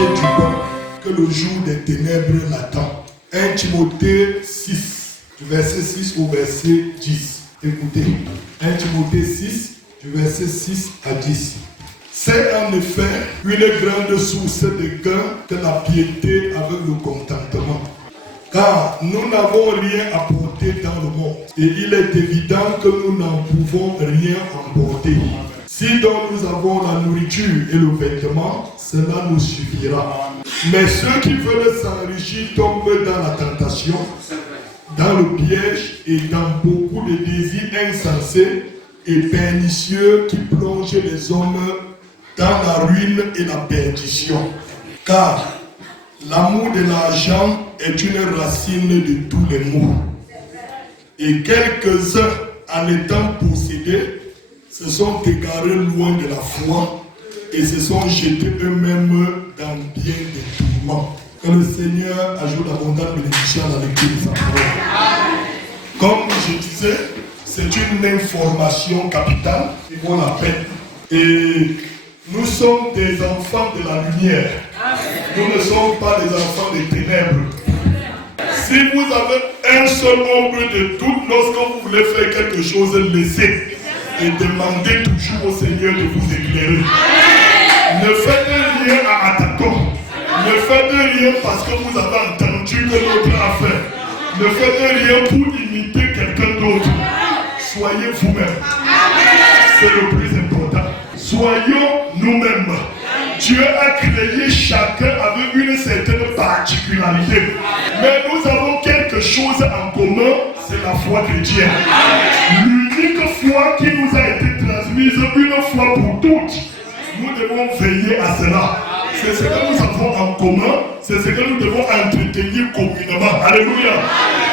manger du pain, que le jour des ténèbres l'attend. 1 Timothée 6, du verset 6 au verset 10. Écoutez, 1 Timothée 6, du verset 6 à 10. C'est en effet une grande source de gain que la piété avec le contentement. Car nous n'avons rien apporté dans le monde. Et il est évident que nous n'en pouvons rien emporter. Si donc nous avons la nourriture et le vêtement, cela nous suffira. Mais ceux qui veulent s'enrichir tombent dans la tentation, dans le piège et dans beaucoup de désirs insensés et pernicieux qui plongent les hommes dans la ruine et la perdition. Car l'amour de l'argent est une racine de tous les maux. Et quelques-uns, en étant possédés, se sont égarés loin de la foi et se sont jetés eux-mêmes dans bien des tourments. Que le Seigneur ajoute l'abondante bénédiction à la lecture de sa parole. Comme je disais, c'est une information capitale qui vaut la peine. Et nous sommes des enfants de la lumière. Nous ne sommes pas des enfants des ténèbres. Si vous avez un seul ombre de doute lorsque vous voulez faire quelque chose, laissez et demandez toujours au Seigneur de vous éclairer. Ne faites rien à attaquant. Ne faites rien parce que vous avez entendu que l'autre a fait. Ne faites rien pour imiter quelqu'un d'autre. Soyez vous-même. C'est le plus important. Soyons nous-mêmes. Dieu a créé chacun avec une certaine particularité. Mais nous avons quelque chose en commun, c'est la foi chrétienne. L'unique foi qui nous a été transmise une fois pour toutes. Nous devons veiller à cela. C'est ce que nous avons en commun, c'est ce que nous devons entretenir communément. Alléluia.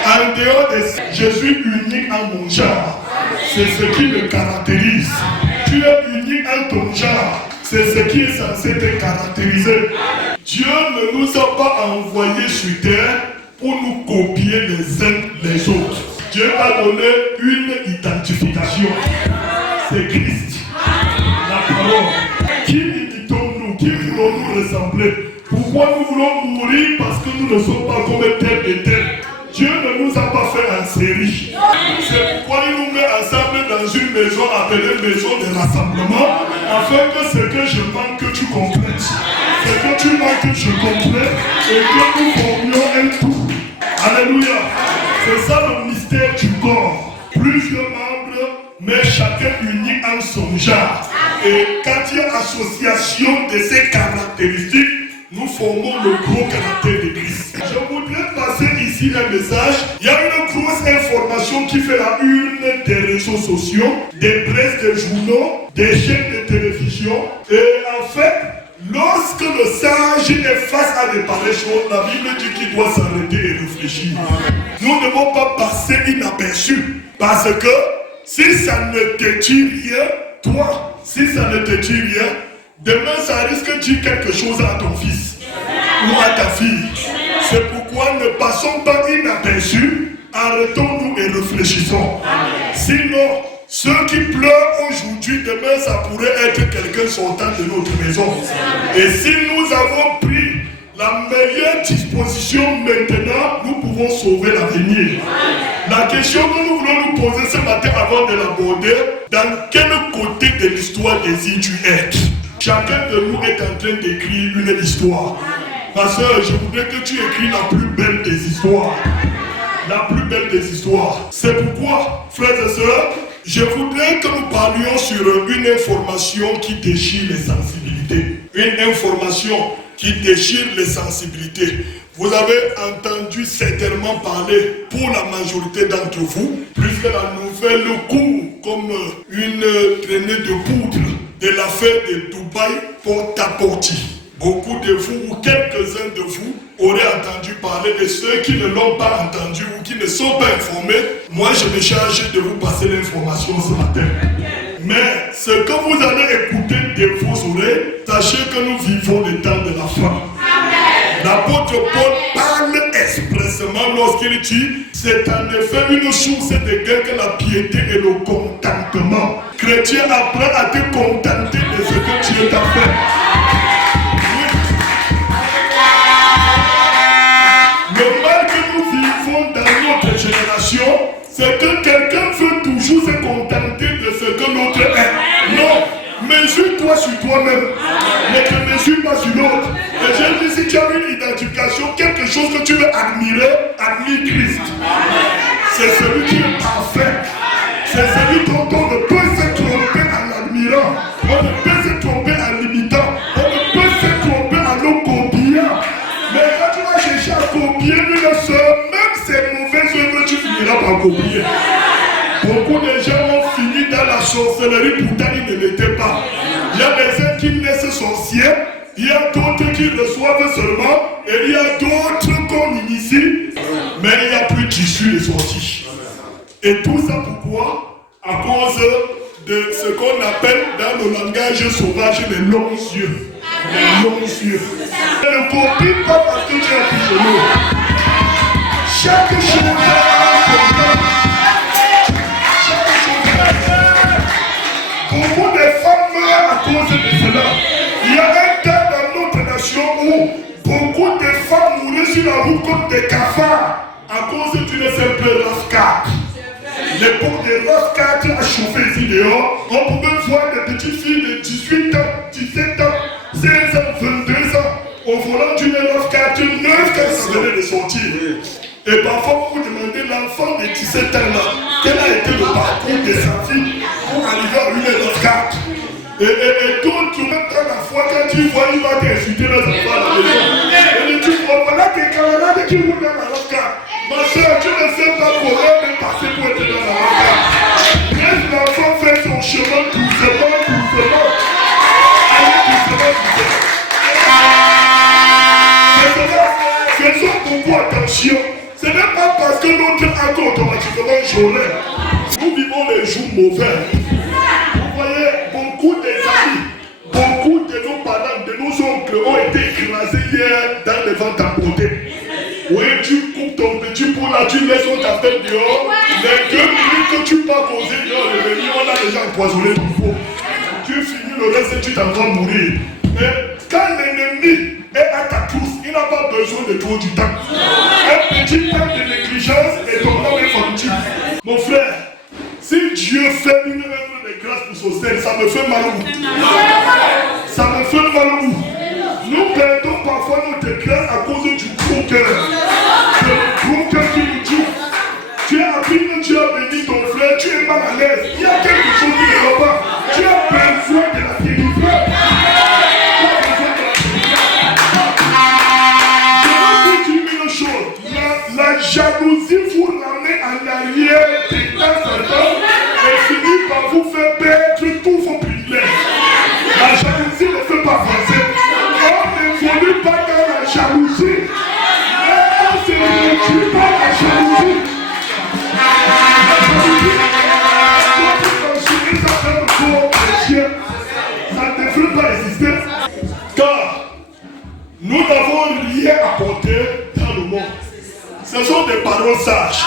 En dehors de je suis unique en mon genre. C'est ce qui me caractérise. Tu es unique en ton genre. C'est ce qui est censé te caractériser. Dieu ne nous a pas envoyés sur terre pour nous copier les uns les autres. Dieu a donné une identification. C'est Christ. La parole. Qui imitons-nous? Qui voulons-nous ressembler? Pourquoi nous voulons mourir? Parce que nous ne sommes pas comme tel et tel. Dieu ne nous a pas fait en série. C'est pourquoi il nous met ensemble dans une maison appelée maison de rassemblement, afin que ce que je manque, que tu comprennes. Ce que tu manques, je comprends, et que nous formions un tout. Alléluia. C'est ça le mystère du corps. Plusieurs membres, mais chacun uni en son genre. Et quand il y a association de ces caractéristiques, nous formons le gros caractère de Christ. Je voudrais passer ici un message. Il y a une grosse information qui fait la une des réseaux sociaux, des presses, des journaux, des chaînes de télévision. Et en fait, lorsque le sage est face à des pareilles choses, la Bible dit qu'il doit s'arrêter et réfléchir. Nous ne devons pas passer inaperçu. Parce que si ça ne te dit rien, toi, si ça ne te dit rien, demain, ça risque de dire quelque chose à ton fils ou à ta fille. C'est pourquoi ne passons pas inaperçus, arrêtons-nous et réfléchissons. Sinon, ceux qui pleurent aujourd'hui, demain, ça pourrait être quelqu'un sortant de notre maison. Et si nous avons pris la meilleure disposition maintenant, nous pouvons sauver l'avenir. La question que nous voulons nous poser ce matin avant de l'aborder, dans quel côté de l'histoire désires-tu être? Chacun de nous est en train d'écrire une histoire. Ma soeur, je voudrais que tu écris la plus belle des histoires. La plus belle des histoires. C'est pourquoi, frères et sœurs, je voudrais que nous parlions sur une information qui déchire les sensibilités. Une information qui déchire les sensibilités. Vous avez entendu certainement parler, pour la majorité d'entre vous, puisque la nouvelle court comme une traînée de poudre de l'affaire de Dubaï porte-à-porte. Beaucoup de vous, ou quelques-uns de vous, auraient entendu parler, de ceux qui ne l'ont pas entendu ou qui ne sont pas informés. Moi, je me charge de vous passer l'information ce matin. Mais ce que vous allez écouter de vos oreilles, sachez que nous vivons le temps de la fin. L'apôtre Paul parle expressément lorsqu'il dit c'est en effet une source de gain que la piété et le contentement. Chrétien, apprends à te contenter de ce que Dieu t'a fait. c'est que quelqu'un veut toujours se contenter de ce que l'autre est. Non, mesure-toi sur toi-même. Ne te mesure pas sur l'autre. Et j'ai dit, si tu as une identification, quelque chose que tu veux admirer, admire Christ. C'est celui qui est parfait. C'est celui dont on ne peut se tromper en l'admirant. On ne peut se tromper en l'imitant. On ne peut se tromper en le copiant. Mais quand tu vas chercher à copier une sœur, même ses mauvaises œuvres, tu finiras par copier. Beaucoup de gens ont fini dans la sorcellerie, pourtant ils ne l'étaient pas. Il y a des gens qui naissent sorciers, il y a d'autres qui reçoivent seulement, et il y a d'autres qu'on initie, mais il n'y a plus d'issue de sortie. Et tout ça pourquoi? À cause de ce qu'on appelle dans le langage sauvage les longs yeux. Les longs yeux. Ne copie pas parce que tu es prisonnier. Chaque chose beaucoup de femmes meurent à cause de cela. Il y a un temps dans notre nation où beaucoup de femmes mouraient sur la route comme des cafards à cause d'une simple rafcade. L'époque des rafcades a chauffé ici dehors. On pouvait voir des petites filles de 18 ans, 17 ans, 16 ans, 22 ans au volant d'une rafcade neuve quand ça venait de sortir. Et parfois vous demandez l'enfant de 17 ans là, quel a été le parcours de sa fille pour arriver à une rafcade. Et d'autres, même dans la foi, quand tu vois, il va t'insulter dans sa foi à la maison. Et tu vois, voilà tes camarades qui roulent dans la rafcade. Ma soeur, tu ne sais pas comment me passer pour être dans la rafcade. Laisse l'enfant faire son chemin doucement. Allez, doucement. Faisons beaucoup attention. Ce n'est pas parce que notre acte automatiquement journée. Nous vivons les jours mauvais. Vous voyez, beaucoup des amis, beaucoup de nos parents, de nos oncles ont été écrasés hier dans les ventes à côté. Oui, tu coupes ton petit pot là, tu laisses ton appel dehors. Les 2 minutes que tu pars causer dehors, on a déjà empoisonné ton pot. Tu finis le reste et tu t'en vas mourir. Mais quand l'ennemi est à ta trousse, il n'a pas besoin de trop du temps. Un petit temps de négligence et ton homme est fendu. Mon frère, si Dieu fait une œuvre de grâce pour son ciel, ça me fait mal au bout. Ça me fait mal au bout. Nous perdons parfois notre grâce à cause du gros cœur. Le gros cœur qui nous tue. Tu as appris que tu as béni ton frère, tu es mal à l'aise. Il y a quelque chose qui ne va pas. Tu as besoin de la délivrance. Je vais vous dire une chose. La jalousie vous ramène en arrière de temps en temps et finit par vous faire perdre tous vos privilèges. La jalousie ne fait pas avancer. On n'évolue pas dans la jalousie. On se réduit par la jalousie. La jalousie, ça ne devrait pas exister. Car nous n'avons rien apporté dans le monde. Ce sont des paroles sages.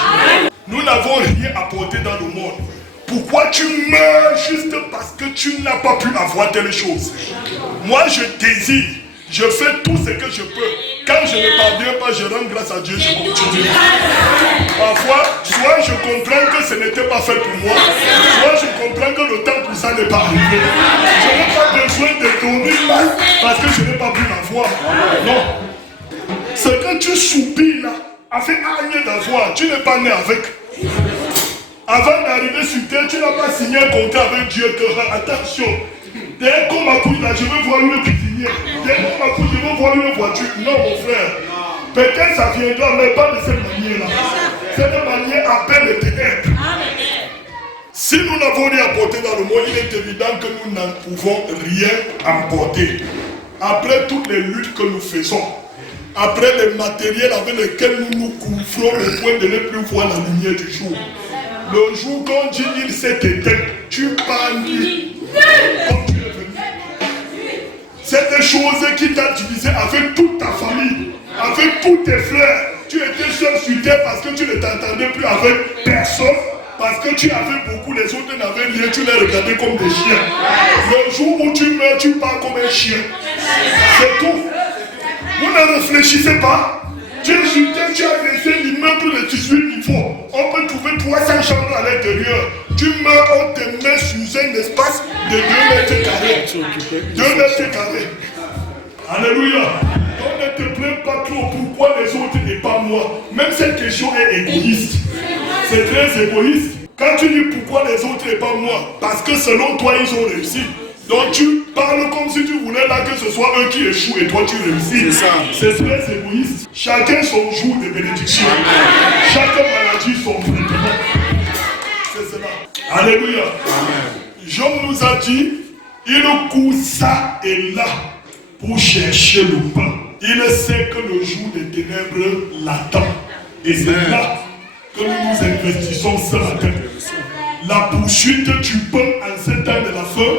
Nous n'avons rien apporté dans le monde. Pourquoi tu meurs juste parce que tu n'as pas pu avoir telle chose? Moi je désire, je fais tout ce que je peux. Quand je ne parviens pas, je rends grâce à Dieu, je continue. Parfois, soit je comprends que ce n'était pas fait pour moi, soit je comprends que le temps pour ça n'est pas arrivé. Je n'ai pas besoin de dormir mal parce que je n'ai pas pu l'avoir. Non. Ce que tu soupires là, avec rien d'avoir, tu n'es pas né avec. Avant d'arriver sur terre, tu n'as pas signé un contrat avec Dieu que, attention, dès qu'on m'accouille là, je veux voir une cuisinière. Dès qu'on m'accouille, je veux voir une voiture. Non, mon frère. Peut-être ça viendra, mais pas de cette manière-là. Cette manière appelle les ténèbres. Si nous n'avons rien apporté dans le monde, il est évident que nous n'en pouvons rien apporter. Après toutes les luttes que nous faisons, après les matériels avec lesquels nous nous couvrons au point de ne plus voir la lumière du jour. Le jour qu'on dit il s'est éteint, tu paniques comme tu es venu. C'est des choses qui t'ont divisé avec toute ta famille, avec tous tes frères. Tu étais seul sur terre parce que tu ne t'entendais plus avec personne. Parce que tu avais beaucoup, les autres n'avaient rien, tu les regardais comme des chiens. Le jour où tu meurs, tu pars comme un chien. C'est tout. Vous ne réfléchissez pas. Tu es sur terre, tu as laissé l'immeuble de 18 niveaux. On peut trouver 3 300 chambres à l'intérieur. Tu meurs, on te met sur un espace de 2 mètres carrés. 2 mètres carrés. Alléluia. On ne te plains pas trop pourquoi les autres et pas moi. Même cette question est égoïste. C'est très égoïste. Quand tu dis pourquoi les autres et pas moi, parce que selon toi ils ont réussi. Donc tu parles comme si tu voulais là que ce soit eux qui échouent et toi tu réussis. C'est ça. C'est très égoïste. Chacun son jour de bénédiction. Chaque maladie son traitement. C'est cela. Alléluia. Job nous a dit, il court ça et là pour chercher le pain. Il sait que le jour des ténèbres l'attend. Et c'est là que nous nous investissons ce matin. La poursuite du pain en ce temps de la fin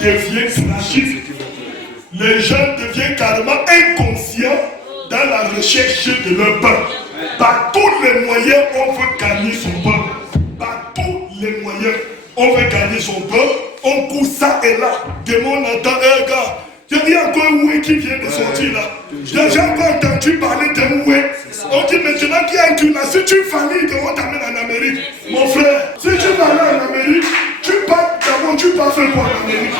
devient tragique. Les gens deviennent carrément inconscients dans la recherche de leur pain. Par tous les moyens, on veut gagner son pain. Par tous les moyens, on veut gagner son pain. On court ça et là. Démon entend un gars. Il y a encore un oué qui vient de sortir là. J'ai encore entendu parler d'un oué. On dit maintenant qu'il y a un truc là. Si tu valides, on t'amène en Amérique. Mon frère, si tu vas aller en Amérique, tu pars d'abord, tu pars faire quoi en Amérique?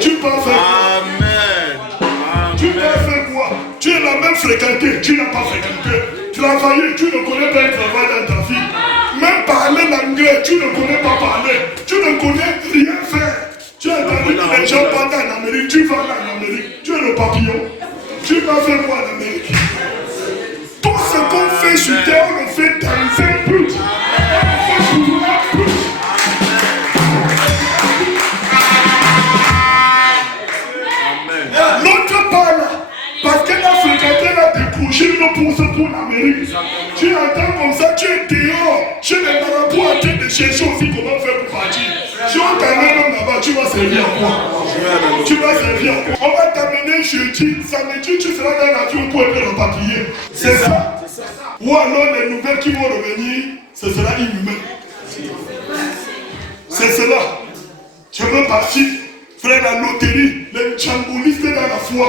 Tu pars faire quoi? Amen. Tu pars faire quoi? Tu l'as même fréquenté, tu n'as pas fréquenté. Travailler, tu ne connais pas le travail dans ta vie. Même parler l'anglais, tu ne connais pas parler. Tu ne connais rien faire. Tu as entendu que les gens partent en Amérique, tu vas en Amérique, tu es le papillon, tu vas faire quoi en Amérique? Tout ce qu'on fait sur terre, on le fait dans un but. L'autre part là, parce qu'elle a fréquenté, elle a décroché une pousse pour l'Amérique. Tu entends comme ça, tu es dehors, chez les marabouts en train de chercher aussi comment faire pour partir. Si on t'amène là-bas, tu vas servir à quoi? Tu vas servir à quoi? On va t'amener jeudi, samedi, tu seras dans l'avion pour être rapatrié. C'est ça. Ou alors les nouvelles qui vont revenir, ce sera inhumain. C'est cela. Je veux partir, frère, la loterie, les chambolistes dans la foi.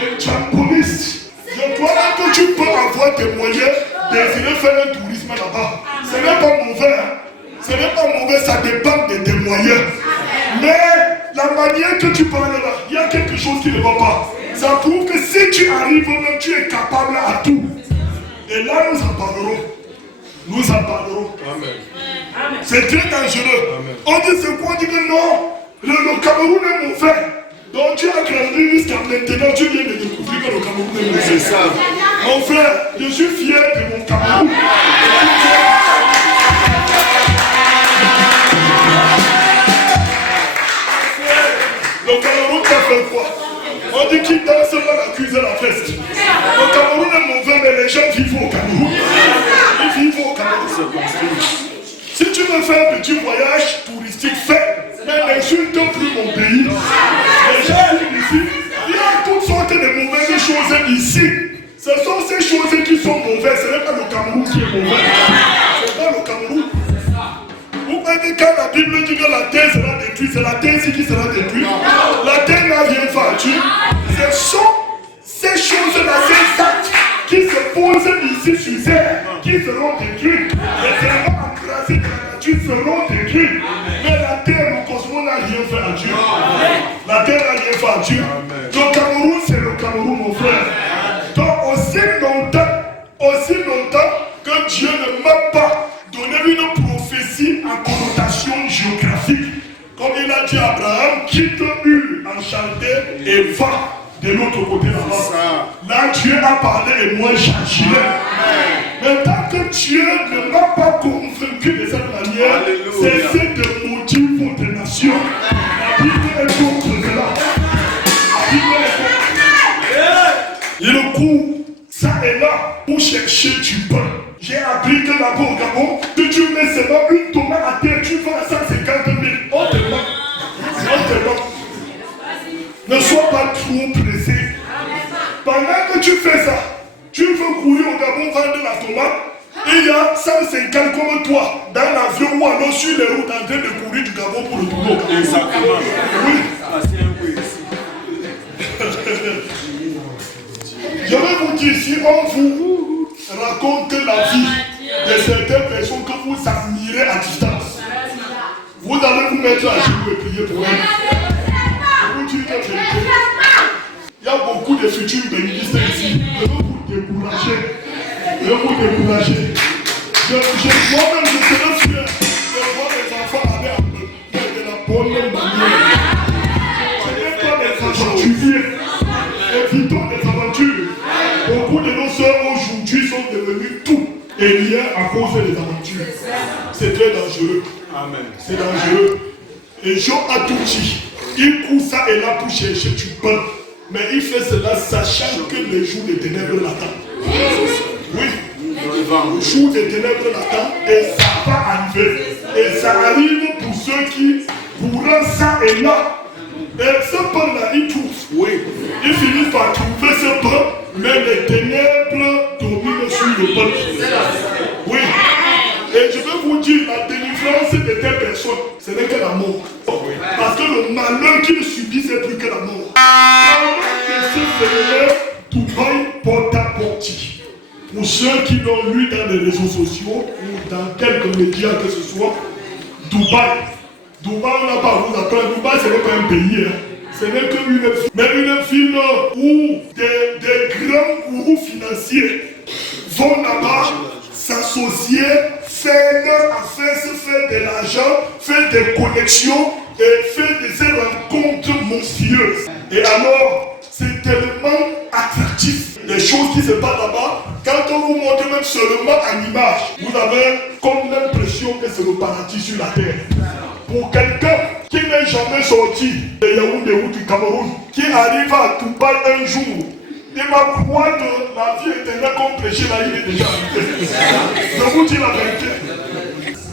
Les chambolistes. Je crois là que tu peux avoir tes moyens désirer faire un tourisme là-bas. Ce n'est pas mauvais. Ce n'est pas mauvais, ça dépend de tes moyens. Mais la manière que tu parles là, il y a quelque chose qui ne va pas. Ça prouve que si tu arrives là, tu es capable à tout. Et là, nous en parlerons. Nous en parlerons. Amen. C'est très dangereux. Amen. On dit c'est quoi? On dit que non, le Cameroun est mauvais. Donc tu as grandi jusqu'à maintenant, tu viens de découvrir que le Cameroun est mauvais. C'est ça. Mon frère, je suis fier de mon Cameroun. Le Cameroun t'a fait quoi? On dit qu'il danse va accuser la feste. Le Cameroun est mauvais, mais les gens vivent au Cameroun. Ils vivent au Cameroun. Si tu veux faire un petit voyage touristique, fais. Mais n'insulte plus mon pays. Les gens vivent ici. Il y a toutes sortes de mauvaises choses ici. Ce sont ces choses qui sont mauvaises. Ce n'est pas le Cameroun qui est mauvais. Ce n'est pas le Cameroun. Vous voyez quand la Bible dit que la terre sera détruite, c'est la terre ici qui sera détruite. La terre n'a rien fait. Ce sont ces choses-là, ces actes qui se posent ici sur terre, qui seront détruits. Les éléments encrassés de la nature seront détruits. Mais la terre, le cosmos n'a rien fait à Dieu. La terre n'a rien fait à Dieu. Le Cameroun, c'est le Cameroun, mon frère. Donc aussi longtemps que Dieu ne m'a pas donné une prophétie à connotation géographique. Comme il a dit à Abraham, quitte Ur en Chaldée et va de l'autre côté là-bas. Là, Dieu a parlé et moi j'agirai. Mais tant que Dieu ne m'a pas convaincu de cette manière, cessez de maudire votre nation. La Bible est contre cela. La Bible est contre. Il court ça et là pour chercher du pain. J'ai appris que là-bas au Gabon, que tu mets seulement une tomate à terre, tu vends à 150 000. On te ment. On te ment. Ne sois pas trop pressé. Pendant que tu fais ça, tu veux courir au Gabon vendre la tomate, il y a 150 comme toi dans l'avion ou alors sur les routes en train de courir du Gabon pour le boulot. Exactement. Oui. Je vais vous dire, si on vous raconte la vie de certaines personnes que vous décourager. Moi-même, je serais fier de voir les enfants aller à peu, mais de la bonne manière. Ce n'est pas des aventuriers. Évitons des aventures. Beaucoup de nos sœurs aujourd'hui sont devenues tout et rien à cause des aventures. C'est très dangereux. Amen. C'est dangereux. Et Jean a tout dit. Il court ça et là pour chercher du pain. Mais il fait cela sachant que les jours des ténèbres l'attendent. Oui. Le jour des ténèbres l'attend et ça va arriver. Et ça arrive pour ceux qui pourront ça et là. Et ce pain-là, il trouve. Oui. Ils finissent par trouver ce pain, mais les ténèbres dominent sur le pain. Oui. Et je vais vous dire, la délivrance de telle personne, ce n'est que la mort. Parce que le malheur qu'il subit, c'est plus que la mort. Avant que ce phénomène, Dubaï porte à porte. Pour ceux qui l'ont lu dans les réseaux sociaux ou dans quelques médias que ce soit, Dubaï, on n'a pas vous apprendre. Dubaï, ce n'est pas un pays. Hein. Ce n'est qu'une ville. Mais une ville où des grands gourous financiers vont là-bas s'associer, faire leur affaire, se faire de l'argent, faire des connexions et faire des rencontres monstrueuses. Et alors, c'est tellement attractif. Les choses qui se passent là-bas, quand on vous montre même seulement en image, vous avez comme l'impression que c'est le paradis sur la terre. Pour quelqu'un qui n'est jamais sorti de Yaoundé ou du Cameroun, qui arrive à Dubaï un jour, il va croire que la vie éternelle comme péché là, il est déjà arrivé. Je vous dis la vérité.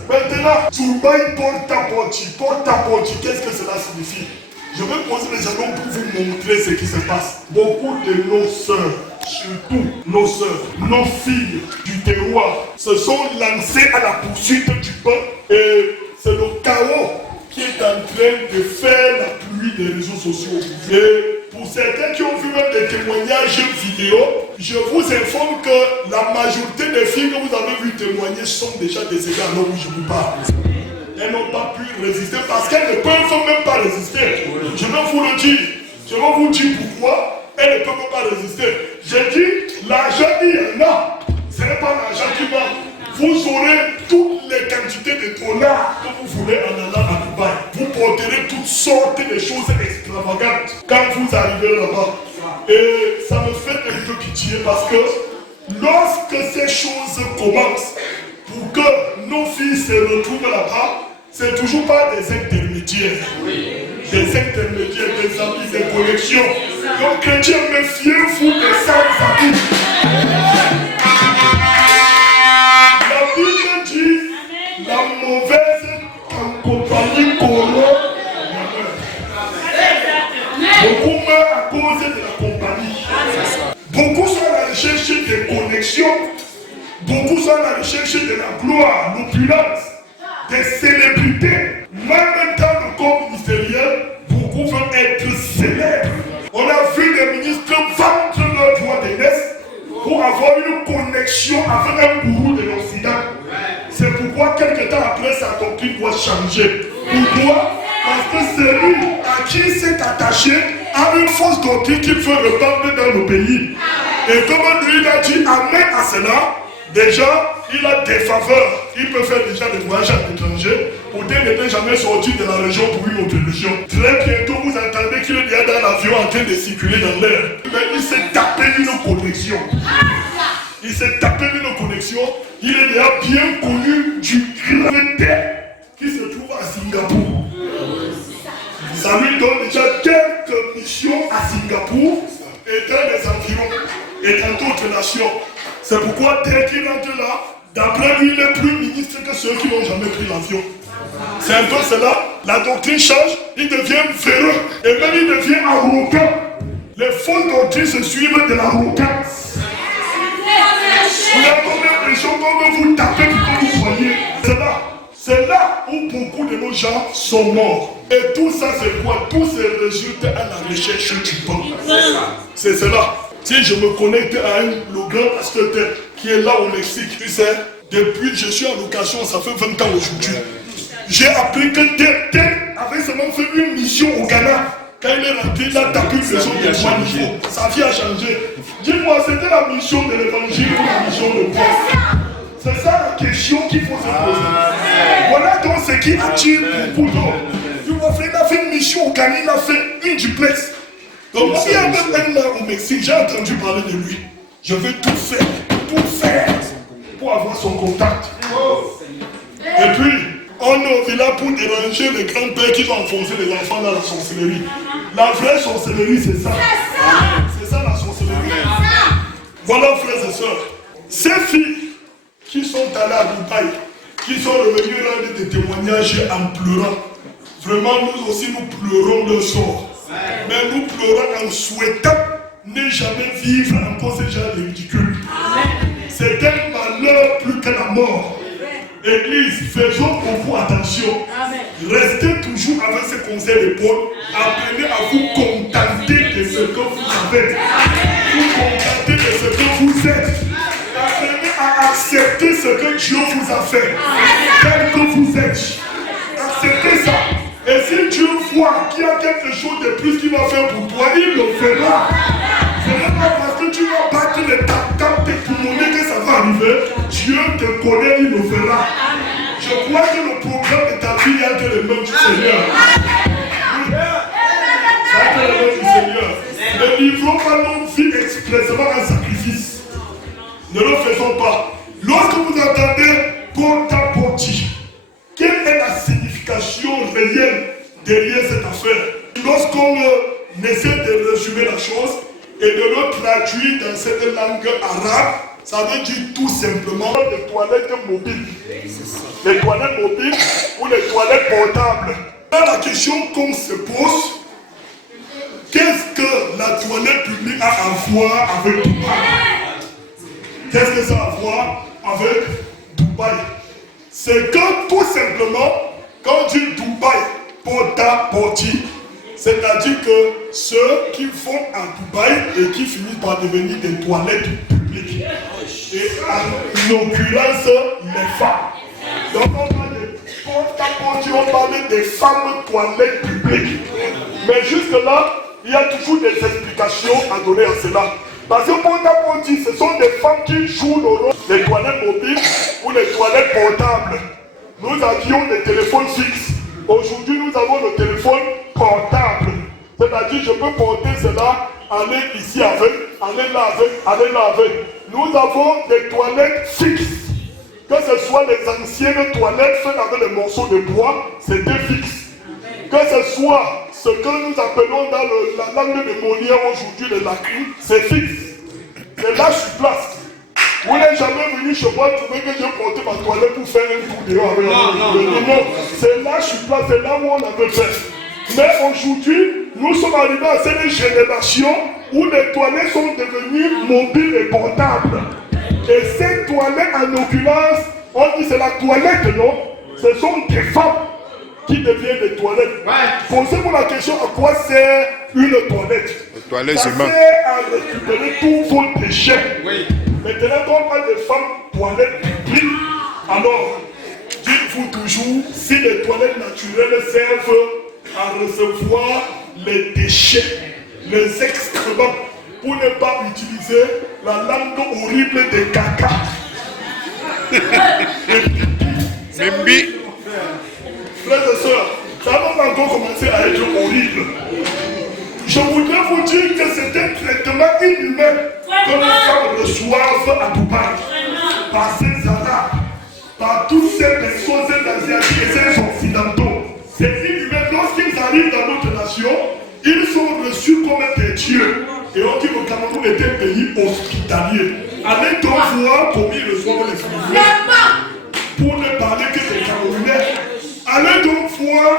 Maintenant, Dubaï porte à porte, qu'est-ce que cela signifie? Je vais poser les jalons pour vous montrer ce qui se passe. Beaucoup de nos sœurs, surtout nos sœurs, nos filles du terroir, se sont lancées à la poursuite du pain et c'est le chaos qui est en train de faire la pluie des réseaux sociaux. Et pour certains qui ont vu même des témoignages vidéo, je vous informe que la majorité des filles que vous avez vu témoigner sont déjà décédées à l'heure où je vous parle. Elles n'ont pas pu résister parce qu'elles ne peuvent même pas résister. Je vais vous le dire. Je vais vous dire pourquoi elles ne peuvent pas résister. J'ai dit, l'argent il y en a. Ce n'est pas l'argent qui manque. Vous aurez toutes les quantités de dollars que vous voulez en allant à Dubaï. Vous porterez toutes sortes de choses extravagantes quand vous arrivez là-bas. Et ça me fait un peu pitié parce que lorsque ces choses commencent, pour que nos filles se retrouvent là-bas, c'est toujours pas des intermédiaires. Des intermédiaires, des amis, des connexions. Donc, chrétiens, méfiez-vous des sans-amis. La Bible dit la mauvaise compagnie corrompt. Beaucoup meurent à cause de la compagnie. Beaucoup sont à la recherche des connexions. Beaucoup sont à la recherche de la gloire, l'opulence, des célébrités. Même dans le corps ministériel, beaucoup veulent être célèbres. On a vu des ministres vendre leur droit d'aînesse pour avoir une connexion avec un gourou de l'Occident. C'est pourquoi quelques temps après, sa doctrine doit changer. Pourquoi? Parce que celui à qui il s'est attaché a une fausse doctrine qu'il veut répandre dans le pays. Et comme lui a dit amen à cela, déjà, il a des faveurs. Il peut faire déjà des voyages à l'étranger. Peut-être n'était jamais sorti de la région pour une autre région. Très bientôt, vous entendez qu'il est dans l'avion en train de circuler dans l'air. Mais il s'est tapé une connexion. Il s'est tapé une connexion. Il est déjà bien connu du grand qui se trouve à Singapour. Ça lui donne déjà quelques missions à Singapour et dans les environs et dans d'autres nations. C'est pourquoi dès qu'il rentre là, d'après lui, il est plus ministre que ceux qui n'ont jamais pris l'avion. C'est un peu cela. La doctrine change, il devient véreux et même il devient arrogant. Les fausses doctrines se suivent de l'arrogance. Vous avez comme l'impression qu'on veut vous taper pour que vous croyez. C'est là où beaucoup de nos gens sont morts. Et tout ça, c'est quoi? Tout se résulte à la recherche du pain. C'est cela. Si je me connecte à le grand pasteur qui est là au Mexique, tu sais, depuis que je suis en location, ça fait 20 ans aujourd'hui. J'ai appris que Tel avait seulement fait une mission au Ghana. Quand il est rentré, il a tapé une maison de 3 niveaux. Sa vie a changé. Dis-moi, c'était la mission de l'évangile ou la mission de Paul? C'est ça la question qu'il faut se poser. Voilà donc ce qui attire beaucoup d'hommes. Il a fait une mission au Ghana, il a fait une duplex. Donc, il y a même un là au Mexique, j'ai entendu parler de lui. Je veux tout faire pour avoir son contact. Et puis, on est au village pour déranger les grands-pères qui vont enfoncer les enfants dans la sorcellerie. La vraie sorcellerie, c'est ça. C'est ça la sorcellerie. Voilà, frères et sœurs. Ces filles qui sont allées à Dubaï, qui sont revenues rendre des témoignages en pleurant. Vraiment, nous aussi, nous pleurons leur sort. Mais nous pleurons en souhaitant ne jamais vivre encore ce genre de ridicule. C'est un malheur plus que la mort. Église, faisons beaucoup attention. Restez toujours avec ce conseil de Paul. Apprenez à vous contenter de ce que vous avez. Vous contenter de ce que vous êtes. Apprenez à accepter ce que Dieu vous a fait. Tel que vous êtes. Acceptez ça. Et si Dieu voit qu'il y a quelque chose de plus qu'il va faire pour toi, il le fera. Ce n'est pas parce que tu vas battre les tap-tap de pulmoner que ça va arriver. Dieu te connaît, il le fera. Je crois que le programme de ta vie est entre les mains du Seigneur. C'est entre les mains du Seigneur. Ne livrons pas notre vie expressément un sacrifice. Ne le faisons pas. Lorsque vous entendez porta-porti, quelle est la signification réelle derrière cette affaire? Lorsqu'on essaie de résumer la chose et de le traduire dans cette langue arabe, ça veut dire tout simplement les toilettes mobiles. Les toilettes mobiles ou les toilettes portables. La question qu'on se pose, qu'est-ce que la toilette publique a à voir avec Dubaï? Qu'est-ce que ça a à voir avec Dubaï? C'est que tout simplement, quand on dit Dubaï, porta-porti, c'est-à-dire que ceux qui vont à Dubaï et qui finissent par devenir des toilettes publiques. Et en l'occurrence, les femmes. Donc on parle de porta-porti, on parle des femmes toilettes publiques. Mais jusque-là, il y a toujours des explications à donner à cela. Parce que porta-porti, ce sont des femmes qui jouent le rôle des toilettes mobiles ou les toilettes portables. Nous avions des téléphones fixes. Aujourd'hui, nous avons le téléphone portable. C'est-à-dire, je peux porter cela, aller ici avec, aller là avec, aller là avec. Nous avons des toilettes fixes. Que ce soit les anciennes toilettes faites avec des morceaux de bois, c'était fixe. Que ce soit ce que nous appelons dans la langue de Molière aujourd'hui, les lacunes, c'est fixe. C'est là sur place. Vous n'êtes jamais venu chez moi trouver que j'ai porté ma toilette pour faire un tour dehors avec non, c'est là sur place, c'est là où on avait fait. Mais aujourd'hui, nous sommes arrivés à cette génération où les toilettes sont devenues mobiles et portables. Et ces toilettes, en l'occurrence, on dit c'est la toilette, non? Ce sont des femmes qui deviennent des toilettes. Posez-vous la question, à quoi sert une toilette? Les toilettes humaines. Ça sert à récupérer tous vos déchets. Oui. Maintenant, quand on parle de femmes toilettes publiques, alors, dites-vous toujours, si les toilettes naturelles servent à recevoir les déchets, les excréments, pour ne pas utiliser la langue horrible des caca. Membi. Frères et sœurs, ça va encore commencer à être horrible. Je voudrais vous dire que c'est un traitement inhumain que les femmes reçoivent à Dubaï. Par ces Arabes, par toutes ces personnes, ces Asiatiques et ces Occidentaux. C'est inhumain. Lorsqu'ils arrivent dans notre nation, ils sont reçus comme des dieux. Et on dit que le Cameroun est un pays hospitalier. Allez donc voir comment ils reçoivent les Camerounais. Pour ne parler que des Camerounais. Allez donc voir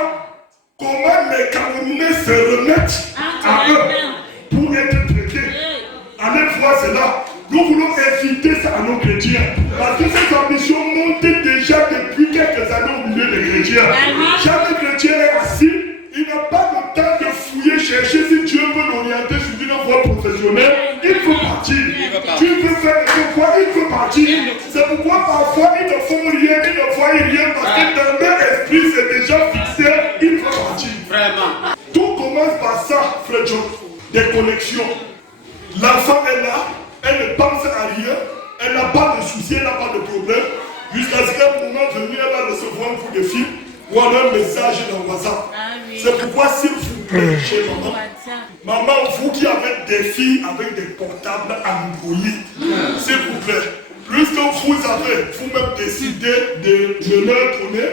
comment les Camerounais se remettent à eux pour être traités. Allez voir cela. Nous voulons éviter ça à nos chrétiens. Parce que cette ambition monte déjà depuis quelques années au milieu des chrétiens. Chaque chrétien est assis. Il n'a pas le temps de fouiller, chercher si Dieu veut l'orienter sur une voie professionnelle. Il faut partir. Dieu veut faire une voie, il faut partir. C'est pourquoi parfois ils ne font rien, ils ne voient rien parce que dans leur esprit c'est déjà fixé, il faut partir. Vraiment. Tout commence par ça. connexion. L'enfant est là, elle ne pense à rien, elle n'a pas de soucis, elle n'a pas de problème. Jusqu'à ce qu'un moment venu, elle va recevoir un coup de fil ou alors un message dans WhatsApp. C'est pourquoi, s'il vous plaît, chez maman, vous qui avez des filles avec des portables Android, s'il vous plaît, puisque vous avez vous-même décidé de leur donner,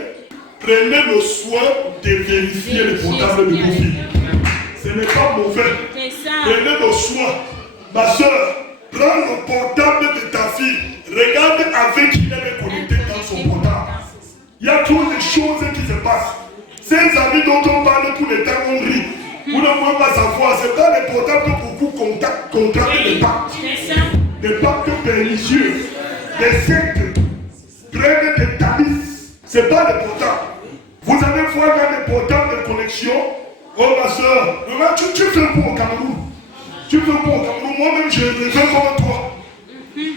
prenez le soin de vérifier les portables de vos filles. Ce n'est pas mauvais. Prenez le soin. Ma soeur, prends le portable de ta fille. Regarde avec qui elle est connectée dans son portable. Il y a trop de choses qui se passent. Ces amis dont on parle tout le temps, on rit. Vous ne pouvez pas savoir. C'est dans les portables que beaucoup contractent des pactes. Des pactes pernicieux. Des sectes. Prennent des talis. C'est pas les portables. Vous allez voir dans les portables de connexion. Oh ma soeur, tu fais quoi au Cameroun? Tu fais quoi au Cameroun? Moi-même je rêvais comme toi.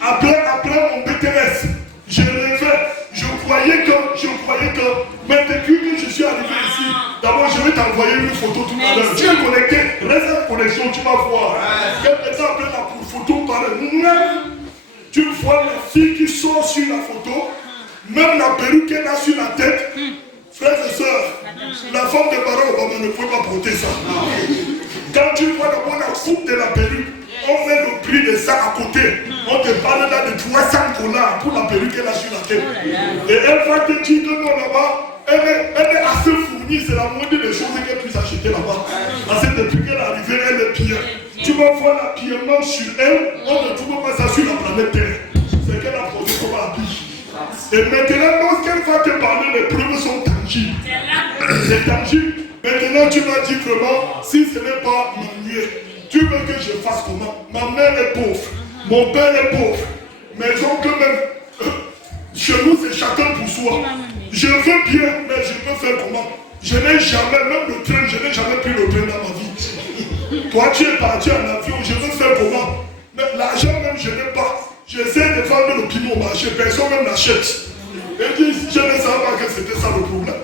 Après mon BTS, je rêvais. Je croyais que, mais depuis que je suis arrivé ici, d'abord je vais t'envoyer une photo tout à l'heure. Tu es connecté, reste en connexion, tu vas voir. Quelques temps après la photo paraît. Tu vois la fille qui sort sur la photo, même la perruque qu'elle a sur la tête. Frères et sœurs, la femme de Barack Obama ne pouvait pas porter ça. Quand tu vois d'abord la coupe de la perruque, on met le prix de ça à côté. On te parle là de $300 pour la perruque qu'elle a sur la tête. Et elle va te dire que non, là-bas, elle est assez fournie. C'est la moindre des choses qu'elle puisse acheter là-bas. Parce que depuis qu'elle est arrivée, elle est pire. Tu vas voir l'habillement sur elle, on ne trouve pas ça sur la planète Terre. C'est qu'elle a produit comme habit. Et maintenant, lorsqu'elle va te parler, les preuves sont tangibles. C'est tangible. Maintenant, tu vas dire vraiment, si ce n'est pas manuel, tu veux que je fasse comment? Ma mère est pauvre, mon père est pauvre, mes oncles même. Chez nous, c'est chacun pour soi. Je veux bien, mais je peux faire comment? Je n'ai jamais, même le train, je n'ai jamais pris le train dans ma vie. Toi, tu es parti en avion, je veux faire comment? Mais l'argent même, je n'ai pas. J'essaie de vendre le piment au marché, personne même l'achète. Et dit, je ne savais pas que c'était ça le problème.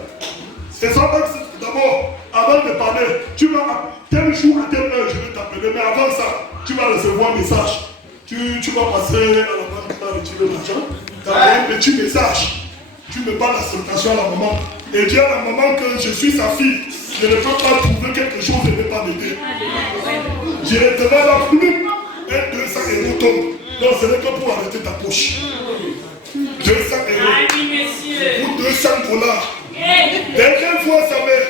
C'est ça que d'abord, avant de parler, tu vas tel jour à telle heure, je vais t'appeler, mais avant ça, tu vas recevoir un message. Tu vas passer à la banque, tu vas retirer l'argent, tu as un petit message. Tu me parles la salutation à la maman. Et dis à la maman que je suis sa fille. Je ne peux pas trouver quelque chose et ne pas m'aider. Je te vais la plume, et 200 € tombe. Non, ce n'est que pour arrêter ta poche. 200 € ou $200. Dernière fois, ça met.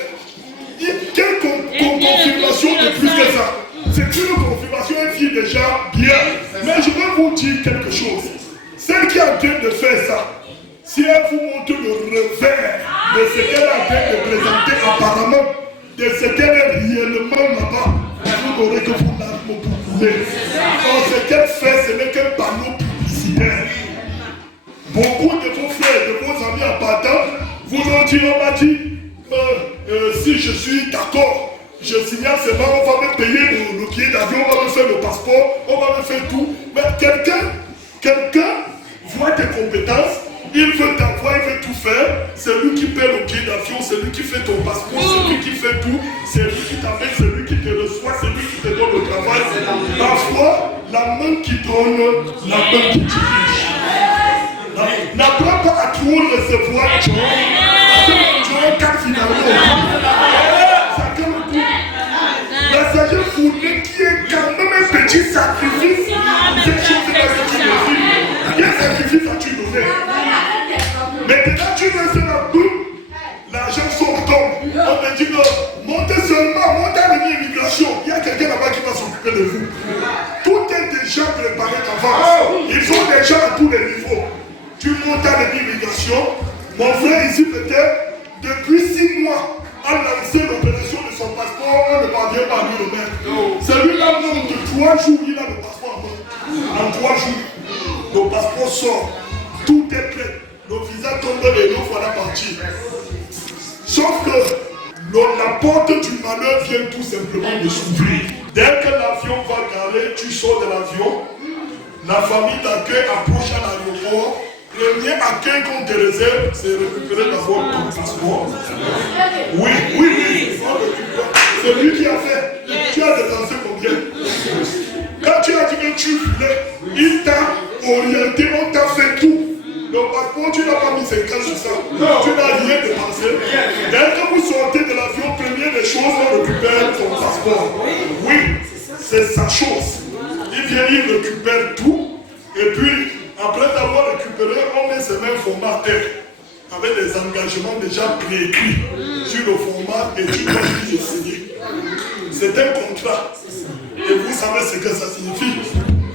Quelle confirmation de plus que ça? C'est une confirmation, elle vit déjà bien. Mais je vais vous dire quelque chose. Celle qui est en train de faire ça, si elle vous montre le revers de ce qu'elle est en train de présenter apparemment, de ce qu'elle est réellement là-bas, vous n'aurez que vos larmes pour couler. Donc ce qu'elle fait, ce n'est qu'un panneau publicitaire. Beaucoup de vos frères, de vos amis en partant, vous ont dit, on m'a dit, si je suis d'accord, je signale seulement, on va me payer le billet d'avion, on va me faire le passeport, on va me faire tout. Mais quelqu'un voit tes compétences, il veut t'avoir, il veut tout faire. C'est lui qui paie le billet d'avion, c'est lui qui fait ton passeport, c'est lui qui fait tout, c'est lui qui t'appelle, c'est lui qui te reçoit, c'est lui qui te donne le travail. Parfois, la main qui donne, la main qui dirige. N'apprends pas à trop recevoir, tu as 4 finalement. Ça calme le coup. La sagesse fournée qui est quand même un petit sacrifice. Cette chose-là que tu me dis, quel sacrifice as-tu donné? Maintenant tu restes la boue, l'argent sort tombe. On te dit que montez seulement, montez à l'immigration. Il y a quelqu'un là-bas qui va s'occuper de vous. Tout est déjà préparé d'avance. Ils ont déjà à tous les niveaux. Tu montes à l'immigration. Mon frère ici peut-être, depuis 6 mois, a lancé l'opération de son passeport, on ne parvient pas à lui le mettre. Celui-là monte de 3 jours, il a le passeport en main. En 3 jours, le passeport sort. Tout est prêt. Le visa tombe et nous voilà partis. Sauf que la porte du malheur vient tout simplement de s'ouvrir. Dès que l'avion va garer, tu sors de l'avion. La famille d'accueil approche à l'aéroport. Premier accueil qu'on te réserve, c'est récupérer d'abord ton passeport. Oui. C'est lui qui a fait. Tu as dépensé combien? Quand tu as dit que tu voulais, il t'a orienté, on t'a fait tout. Donc par contre, tu n'as pas mis 5 ans sur ça. Tu n'as rien dépensé. Dès que vous sortez de l'avion, première des choses, on récupère ton passeport. Oui, c'est sa chose. Il vient, il récupère tout. Et puis, après avoir récupéré, on met ce même format avec des engagements déjà préécrits sur le format et tu dois y signer. C'est un contrat. Et vous savez ce que ça signifie.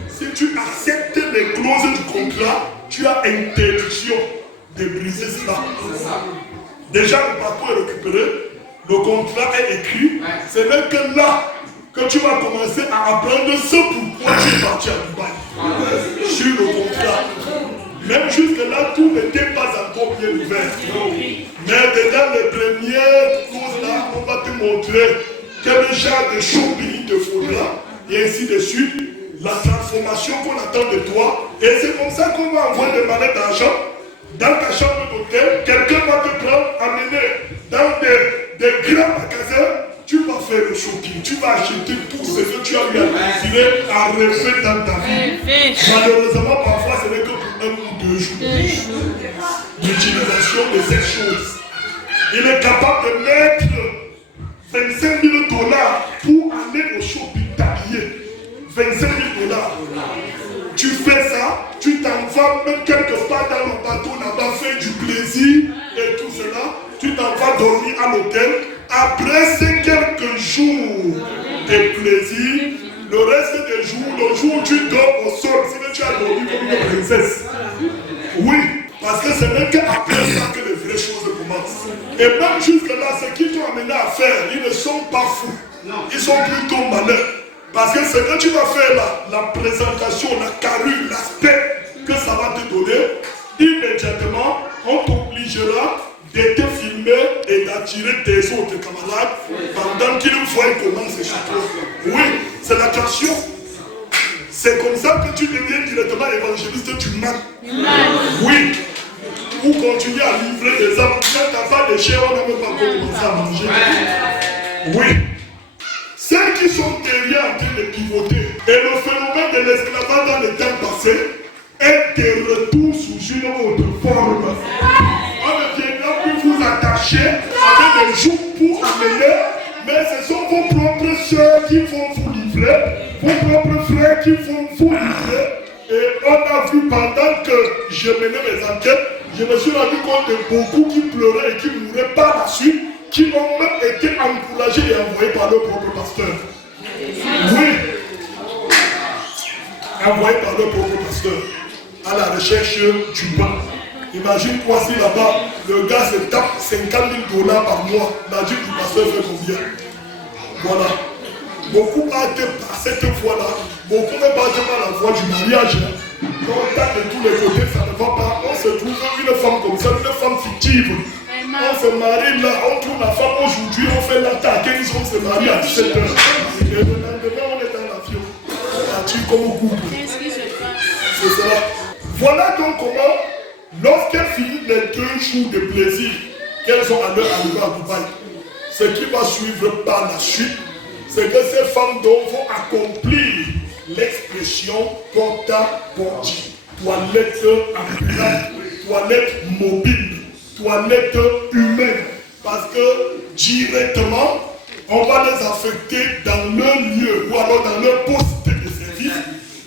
Si tu acceptes les clauses du contrat, tu as interdiction de briser cela. Déjà, le parcours est récupéré, le contrat est écrit. Ce n'est que là que tu vas commencer à apprendre ce pourquoi tu es parti à Dubaï. Sur le contrat. Même jusque-là, tout n'était pas encore bien ouvert. Mais dans les premières clauses là, on va te montrer quel genre de shopping il te faudra, et ainsi de suite. La transformation qu'on attend de toi, et c'est comme ça qu'on va envoyer des mallettes d'argent dans ta chambre d'hôtel. Quelqu'un va te prendre, amener dans des grands magasins. Tu vas faire le shopping, tu vas acheter tout ce que tu as eu à désirer, à rêver dans ta vie. Malheureusement, parfois, ce n'est que pour 1 ou 2 jours. L'utilisation de cette chose. Il est capable de mettre 25 000 $ pour aller au shopping t'habiller. 25 000 $. Tu fais ça, tu t'en vas même quelque part dans le bateau là-bas, faire du plaisir et tout cela. Tu t'en vas dormir à l'hôtel. Après ces quelques jours de plaisir, le reste des jours, le jour où tu dors au sol, c'est que tu as dormi comme une princesse. Oui, parce que ce n'est qu'après ça que les vraies choses commencent. Et même jusque-là, ce qu'ils t'ont amené à faire, ils ne sont pas fous. Ils sont plutôt malins. Parce que ce que tu vas faire là, la présentation, la carrure, l'aspect que ça va te donner, immédiatement, on t'obligera de te filmer et d'attirer tes autres camarades pendant qu'ils voient comment c'est chez toi. Oui, c'est l'attraction. C'est comme ça que tu deviens directement évangéliste du mal. Oui. Ou continuer à livrer des âmes. Quand tu n'as pas de chair, on n'a même pas commencé à manger. Oui. Ceux qui sont derrière en train de pivoter. Et le phénomène de l'esclavage dans le temps passé est de retour sous une autre forme. On ne viendra plus vous attacher avec des jours pour amener, mais ce sont vos propres soeurs qui vont vous livrer, vos propres frères qui vont vous livrer. Et on a vu pendant que je menais mes enquêtes, je me suis rendu compte de beaucoup qui pleuraient et qui mouraient par la suite, qui ont même été encouragés et envoyés par leur propre pasteur. Oui, envoyés par leur propre pasteur à la recherche du pain. Imagine-toi si là-bas, le gars se tape 50 000 $ par mois. La dîme du pasteur fait combien? Voilà. Beaucoup partent par cette voie-là. Beaucoup ne partent pas la voie du mariage. Quand on tape de tous les côtés, ça ne va pas. On se trouve une femme comme ça, une femme fictive. On se marie là, on trouve la femme aujourd'hui, on fait l'attaque, à 15 ans, on se marie à 17 h. Et le lendemain, on est dans l'avion. On attire comme au couple. C'est ça. Voilà donc comment, lorsqu'elles finissent les 2 jours de plaisir qu'elles ont à leur arrivée à Dubaï, ce qui va suivre par la suite, c'est que ces femmes donc vont accomplir l'expression porta-porti, toilette ambulante, toilette mobile, toilette humaine, parce que directement, on va les affecter dans leur lieu ou alors dans leur poste de service.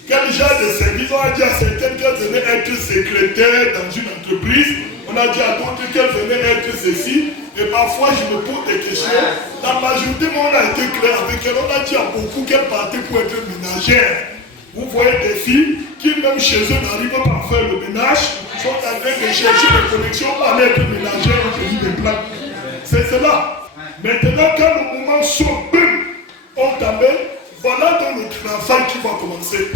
Quel genre de service? On a dit à certaines qu'elles venaient être secrétaires dans une entreprise, on a dit à d'autres qu'elles venaient être ceci, et parfois je me pose des questions. La majorité, on a été clair avec elles, on a dit à beaucoup qu'elles partaient pour être ménagères. Vous voyez des filles qui, même chez eux, n'arrivent pas à faire le ménage, sont en train de chercher des connexions pour aller être ménagères au pays des plans. C'est cela. Maintenant, quand le moment sonne, on t'amène, voilà donc le travail qui va commencer.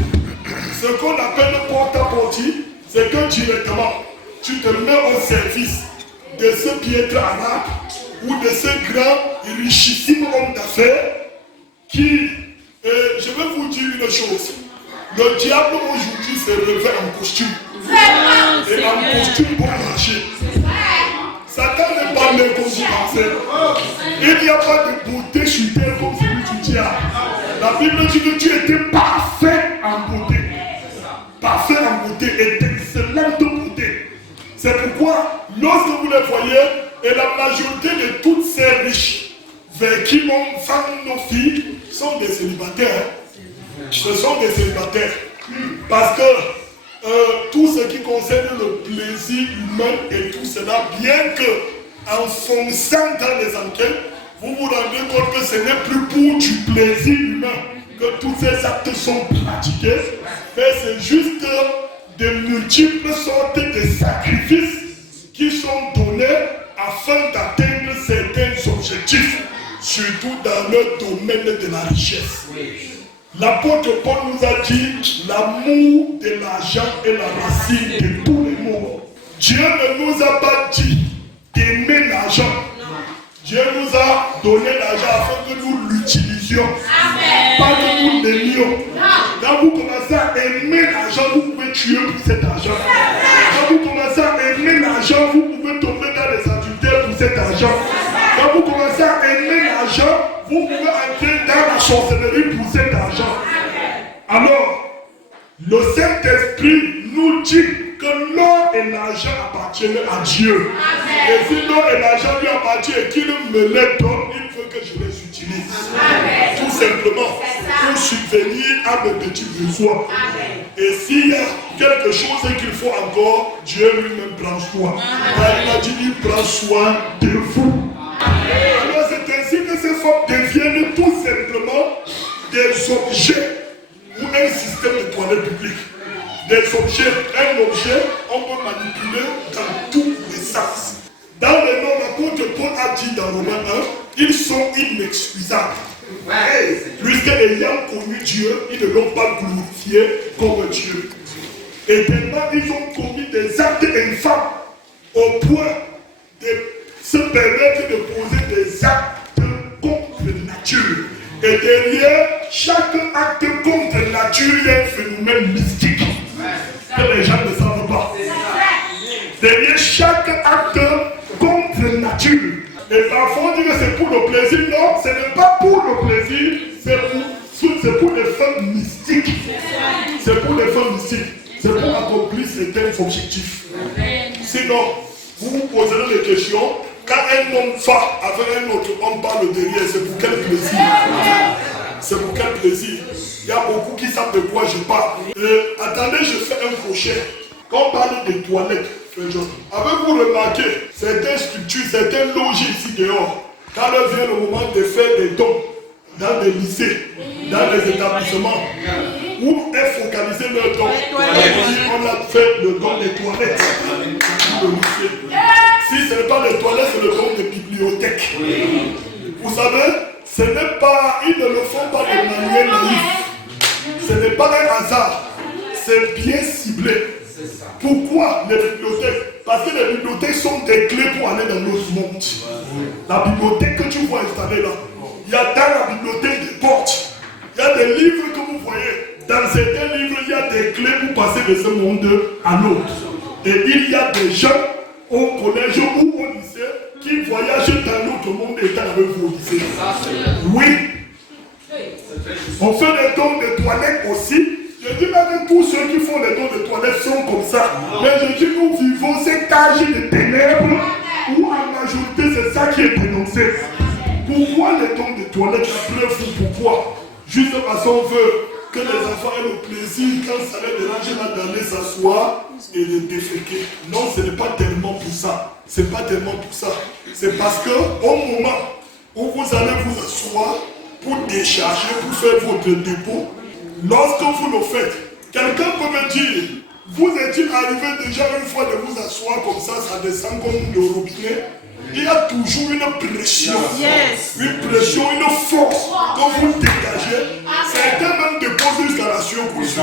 Ce qu'on appelle le porte-à-porti, c'est que directement, tu te mets au service de ce piètre arabe ou de ce grand, richissime homme d'affaires qui, je vais vous dire une chose. Le diable aujourd'hui se revêt en costume. Et en costume pour marcher. Satan n'est pas né comme vous pensez. Il n'y a pas de beauté sur terre comme celui du diable. La Bible dit que tu étais C'est pourquoi, lorsque vous les voyez, et la majorité de toutes ces riches vers qui on femme nos filles sont des célibataires. Ce sont des célibataires. Parce que tout ce qui concerne le plaisir humain et tout cela, bien que en fonçant dans les enquêtes, vous vous rendez compte que ce n'est plus pour du plaisir humain que tous ces actes sont pratiqués, mais c'est juste de multiples sortes de sacrifices qui sont donnés afin d'atteindre certains objectifs, surtout dans le domaine de la richesse. L'apôtre Paul nous a dit l'amour de l'argent est la racine de tous les maux. Dieu ne nous a pas dit d'aimer l'argent. Dieu nous a donné l'argent afin que nous l'utilisions. Pas que nous l'aimions. Quand vous commencez à aimer l'argent, vous pouvez tuer pour cet argent. Quand vous commencez à aimer l'argent, vous pouvez tomber dans les adultères pour cet argent. Quand vous commencez à aimer l'argent, vous pouvez entrer dans la sorcellerie pour cet argent. Alors, le Saint-Esprit nous dit que l'or et l'argent appartiennent à Dieu. Et si l'or et l'argent lui appartiennent et qu'il me les donne, il faut que je les utilise. Tout simplement pour subvenir à mes petits besoins. Et s'il y a quelque chose qu'il faut encore, Dieu lui-même prend soin. Car il a dit qu'il prend soin de vous. Alors c'est ainsi que ces femmes deviennent tout simplement des objets ou un système de toilette publique. Des objets, un objet, on peut manipuler dans tous les sens. Dans le nom, l'apôtre Paul a dit dans Romains 1, ils sont inexcusables. Puisqu'ayant connu Dieu, ils ne l'ont pas glorifié comme Dieu. Et tellement ils ont commis des actes infâmes au point de se permettre de poser des actes contre nature. Et derrière chaque acte contre nature, il y a un phénomène mystique que les gens ne savent pas. Derrière chaque acte contre nature. Et parfois on dit que c'est pour le plaisir. Non, ce n'est pas pour le plaisir, c'est pour les femmes mystiques. C'est pour les femmes mystiques. C'est pour accomplir certains objectifs. Sinon, vous vous poserez des questions. Quand un homme va avec un autre homme parle derrière, c'est pour quel plaisir? C'est pour quel plaisir? Il y a beaucoup qui savent de quoi je parle. Attendez, je fais un crochet. Quand on parle des toilettes, avez-vous remarqué certaines structures, certains logis ici dehors, quand il vient le moment de faire des dons dans des lycées, dans des établissements, où est focalisé leur don? On a fait le don des toilettes pour le lycée. Si ce n'est pas les toilettes, c'est le don des bibliothèques. Vous savez, ce n'est pas, ils ne le font pas de manière naïve. Ce n'est pas un hasard. C'est bien ciblé. Pourquoi les bibliothèques? Parce que les bibliothèques sont des clés pour aller dans l'autre monde. La bibliothèque que tu vois installée là, il y a dans la bibliothèque des portes. Il y a des livres que vous voyez. Dans certains livres, il y a des clés pour passer de ce monde à l'autre. Et il y a des gens au collège ou au lycée qui voyagent dans l'autre monde étant avec vous au lycée. Oui. On fait des dons de toilettes aussi. Je dis même que tous ceux qui font les dons de toilettes sont comme ça. Mais je dis que nous vivons cet âge de ténèbres où en majorité c'est ça qui est dénoncé. Pourquoi les dons de toilettes? La preuve, pourquoi? Juste parce qu'on veut que les enfants aient le plaisir, quand ça les dérange, là, d'aller s'asseoir et de déféquer. Non, ce n'est pas tellement pour ça. C'est pas tellement pour ça. C'est parce que au moment où vous allez vous asseoir pour décharger, pour faire votre dépôt, lorsque vous le faites, quelqu'un peut me dire, vous êtes-il arrivé déjà une fois de vous asseoir comme ça descend comme le robinet? Il y a toujours une pression, une pression, une force que vous dégagez. Certains même déposent jusqu'à la surcouche.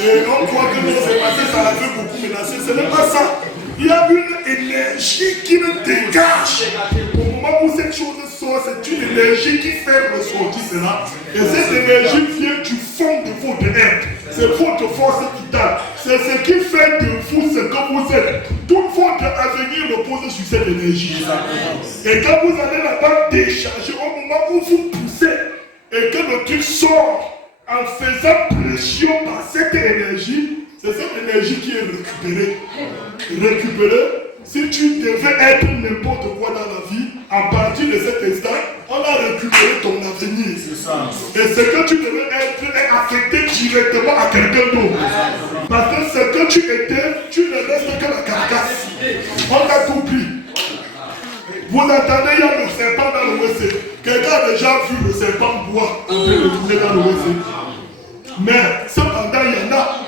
Et on croit que c'est passé, ça avait beaucoup menacé. Ce n'est pas ça. Il y a une énergie qui me dégage. Au moment où cette chose sort, c'est une énergie qui fait ressortir cela. Et cette énergie vient du fond de votre être. C'est votre force vitale. C'est ce qui fait de vous ce que vous êtes. Tout votre avenir repose sur cette énergie. Et quand vous allez là-bas décharger, au moment où vous poussez, et que le truc sort en faisant pression par cette énergie, C'est cette énergie qui est récupérée. Récupérée. Si tu devais être n'importe quoi dans la vie, à partir de cet instant, on a récupéré ton avenir. C'est ça. Et ce que tu devais être est affecté directement à quelqu'un d'autre. Parce que ce que tu étais, tu ne restes que la carcasse. On a tout pris. Vous entendez, il y a le serpent dans le WC. Quelqu'un a déjà vu le serpent boire en train de tourner dans le WC. Mais cependant, il y en a.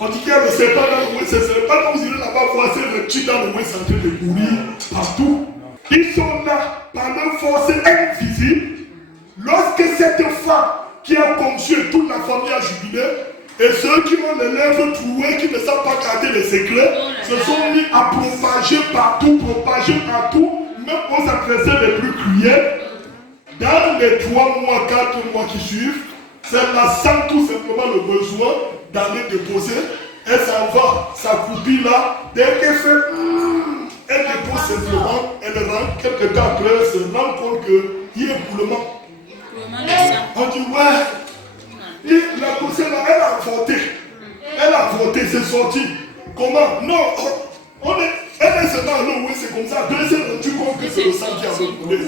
On dit qu'il y a le serpent dans le WC. C'est pas comme vous irez là-bas voir ces reptiles dans le WC en train de courir partout. Ils sont là par leur force invisible. Lorsque cette femme qui a conçu toute la famille a jubilé, et ceux qui ont les lèvres trouées, qui ne savent pas garder les secrets, se sont mis à propager partout, même aux adversaires les plus cruels. Dans les 3 mois, 4 mois qui suivent, celle-là sent tout simplement le besoin d'aller déposer. Elle s'en va, sa copine là, dès qu'elle fait, elle dépose simplement, elle rentre, quelques temps après, elle se rend compte qu'il y a écoulement. On dit ouais, et la poussée là, elle a voté, c'est sorti. Comment? Non, elle est seulement allée, oui, c'est comme ça. Après, elle s'est rendu compte que c'est le sang qui a coulé.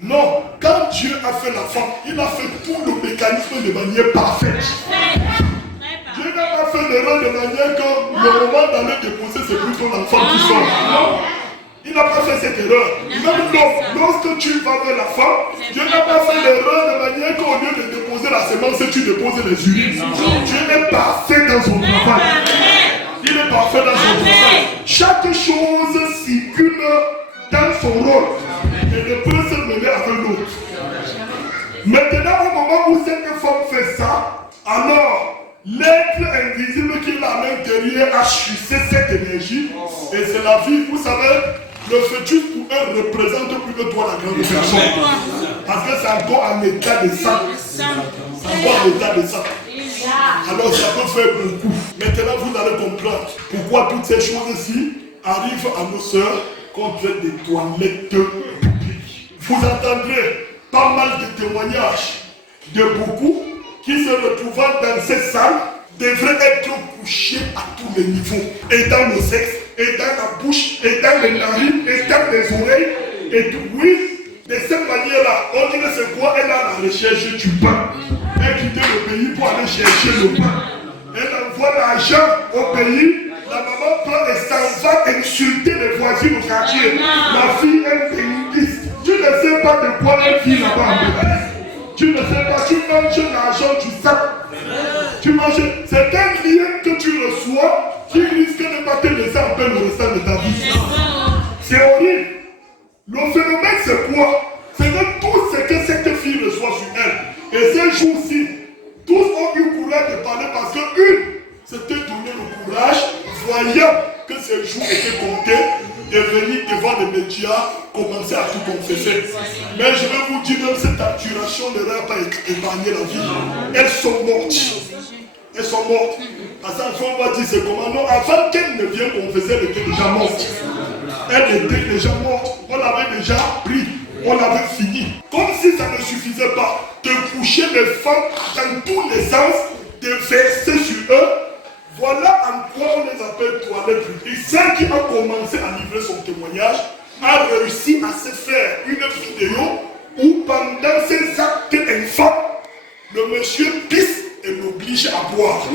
Non, quand Dieu a fait la femme, il a fait tout le mécanisme de manière parfaite. Dieu n'a pas fait l'erreur de manière que le moment d'aller déposer, c'est plutôt l'enfant qui sort. Non, il n'a pas fait cette erreur. Même lorsque tu vas vers la femme, Dieu n'a pas fait l'erreur de manière qu'au lieu de déposer la semence, tu déposes les urines. Dieu est parfait dans son travail. Il est parfait dans son travail. Chaque chose circule dans son rôle. Et ne peut se mêler avec l'autre. Maintenant, au moment où cette femme fait ça, alors l'être invisible qui est à l'intérieur a sucé cette énergie. Et c'est la vie, vous savez, le fœtus pour elle représente plus que toi la grande personne. Parce que c'est encore un état de sang. C'est encore un état de sang. Alors ça peut faire beaucoup. Maintenant vous allez comprendre pourquoi toutes ces choses-ci arrivent à nos sœurs contre des toilettes publiques. Vous entendrez pas mal de témoignages de beaucoup qui se retrouvant dans ces salles devraient être couchés à tous les niveaux. Et dans le sexe, et dans la bouche, et dans les narines, et dans les oreilles. Et tout, oui, de cette manière-là, on dirait c'est quoi? Elle a la recherche du pain. Elle quitte le pays pour aller chercher le pain. Elle envoie l'argent au pays. La maman prend et s'en va insulter les voisins au quartier. La fille est féministe. Tu ne sais pas de quoi elle vit là-bas en Belgique. Tu ne sais pas, tu manges l'argent du sac. Tu manges. C'est un client que tu reçois qui risque de pas te laisser en paix le restant de ta vie. C'est horrible. Le phénomène c'est quoi? C'est que tout ce que cette fille reçoit sur elle. Et ces jours-ci, tous ont eu courage de parler parce que une s'était donné le courage, voyant que ces jours étaient comptés, de venir devant les médias, commencer à tout confesser. Mais je vais vous dire, même cette abjuration ne leur a pas épargné la vie. Elles sont mortes. Elles sont mortes. Parce qu'on va dire c'est comment? Non, avant qu'elle ne vienne confesser, elle était déjà morte. Elle était déjà morte. On l'avait déjà pris. On l'avait fini. Comme si ça ne suffisait pas de coucher les femmes dans tous les sens, de verser sur eux. Voilà en quoi on les appelle toilettes publiques. Celle qui a commencé à livrer son témoignage a réussi à se faire une vidéo où pendant ses actes infâmes, le monsieur pisse et l'oblige à boire.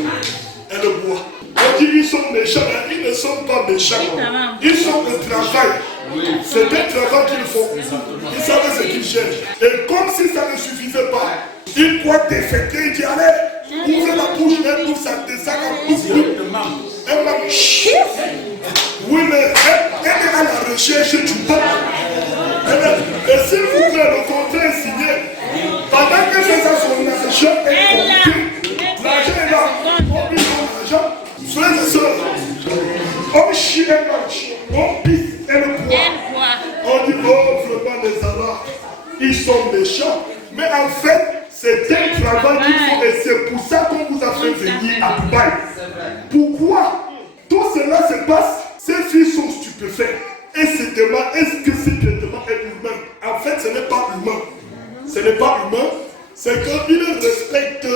Elle boit. On dit qu'ils sont méchants, mais ils ne sont pas méchants. Ils sont au travail. C'est un travail qu'ils font. Ils savent ce qu'ils cherchent. Et comme si ça ne suffisait pas, ils doivent défecter. Il dit allez, ouvrez la bouche, elle ouvre sa descend la bouche. Elle m'a dit oui, mais elle est à la recherche du pain. Et s'il vous plaît, le contrat est signé. Pendant que c'est ça, son argent est compté. L'argent est là. On pisse son argent. Frères et sœurs, on chie, elle marche. On pisse, elle boit. On dit, oh, vraiment, les Arabes, ils sont méchants. Mais en fait, c'est un travail qu'ils font et c'est pour ça qu'on vous a fait venir à Dubaï. Pourquoi tout cela se passe? Ces filles sont stupéfaites et se demandent est-ce que ce traitement est humain? En fait, ce n'est pas humain. Ce n'est pas humain, c'est qu'ils respectent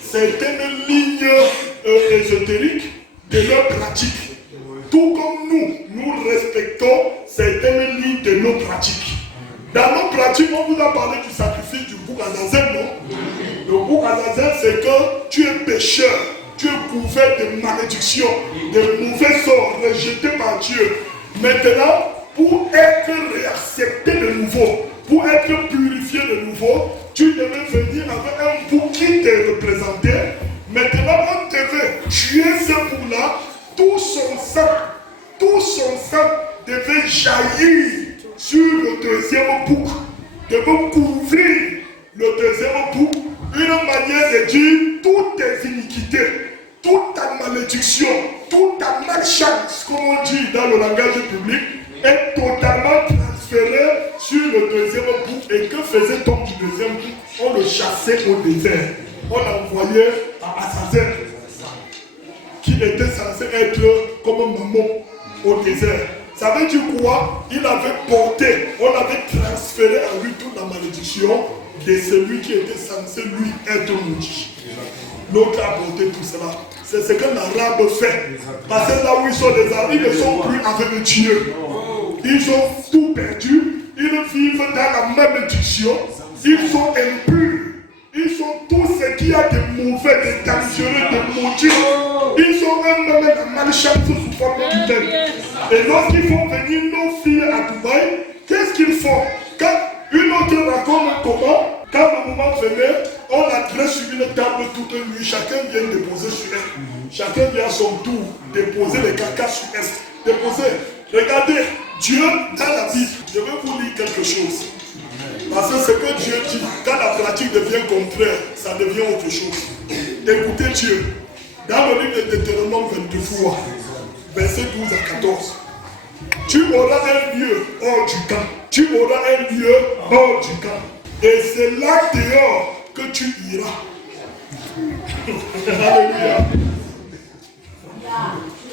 certaines lignes et je ésotériques de leurs pratiques. Tout comme nous respectons certaines lignes de nos pratiques. Dans nos pratiques, on vous a parlé du sacrifice du bouc à zazen, non? Le bouc à zazen, c'est que tu es pécheur, tu es couvert de malédictions, de mauvais sorts rejetés par Dieu. Maintenant, pour être réaccepté de nouveau, pour être purifié de nouveau, tu devais venir avec un bouc qui te représentait. Maintenant, on devait tuer ce bouc-là, tout son sang devait jaillir sur le deuxième bouc, devait couvrir le deuxième bouc, une manière de dire toutes tes iniquités, toute ta malédiction, toute ta malchance, comme on dit dans le langage public, est totalement transférée sur le deuxième bouc. Et que faisait-on du deuxième bouc? On le chassait au désert. On l'envoyait à Azazel, qui était censé être comme un maman au désert. Ça veut dire quoi? Il avait porté, on avait transféré à lui toute la malédiction de celui qui était censé lui être maudit. L'autre a porté tout cela. C'est ce que l'arabe fait. Parce que là où ils sont des arabes, ils ne sont plus avec Dieu. Ils ont tout perdu. Ils vivent dans la malédiction. Ils sont impurs. Ils sont tous ceux qui ont des mauvais, des dangereux, des maudits. Ils sont eux-mêmes la malchance sous forme humaine. Et lorsqu'ils font venir nos filles à Dubaï, qu'est-ce qu'ils font? Quand une autre raconte comment, quand le moment venait, on la dresse sur une table toute nuit, chacun vient déposer sur elle. Chacun vient à son tour déposer les caca sur elle. Déposer. Regardez, Dieu dans la Bible, je vais vous lire quelque chose. Parce que ce que Dieu dit, quand la pratique devient contraire, ça devient autre chose. Écoutez Dieu. Dans le livre de Deutéronome 23, versets 12 à 14. Tu auras un lieu hors du camp. Tu auras un lieu hors du camp. Et c'est là dehors que tu iras. Alléluia.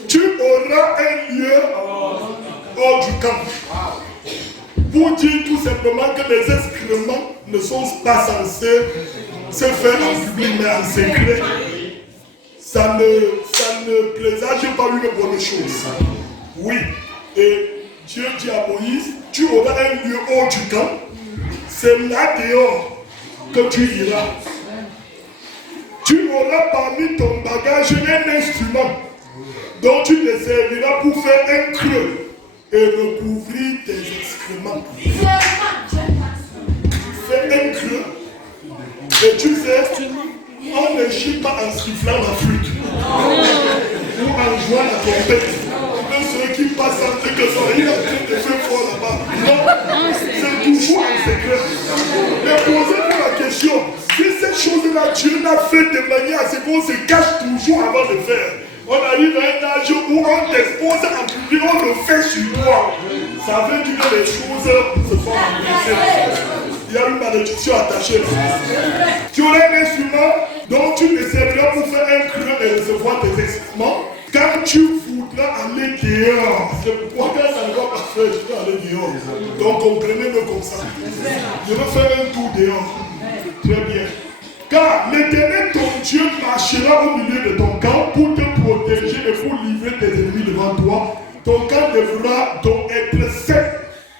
Tu auras un lieu hors du camp. Pour dire tout simplement que les excréments ne sont pas censés se faire en public mais en secret. Ça ne présage pas une bonne chose. Oui. Et Dieu dit à Moïse, tu auras un lieu hors du camp. C'est là dehors que tu iras. Tu auras parmi ton bagage un instrument dont tu te serviras pour faire un creux et recouvrir tes excréments. Fais un creux. Et tu sais, on ne chie pas en sifflant la flûte ou en jouant la trompette. Même ceux qui passent en train que ça, il a train de faire fort là-bas. Non, c'est toujours en secret. Mais posez-vous la question, si cette chose-là, Dieu l'a fait de manière à ce qu'on se cache toujours avant de faire. On arrive à un âge où on t'expose en public, on le fait sur toi. Ça veut dire que les choses se font embrasser. Il y a une malédiction attachée là. Tu auras un instrument dont tu te serviras pour faire un creux et recevoir tes excréments. Quand tu voudras aller dehors, c'est pourquoi quand ça ne va pas faire, tu peux aller dehors. Donc comprenez-le comme ça. Je vais faire un tour dehors. Très bien. Car l'Éternel, ton Dieu, marchera au milieu de ton camp pour te protéger et pour livrer tes ennemis devant toi. Ton camp devra donc être sec,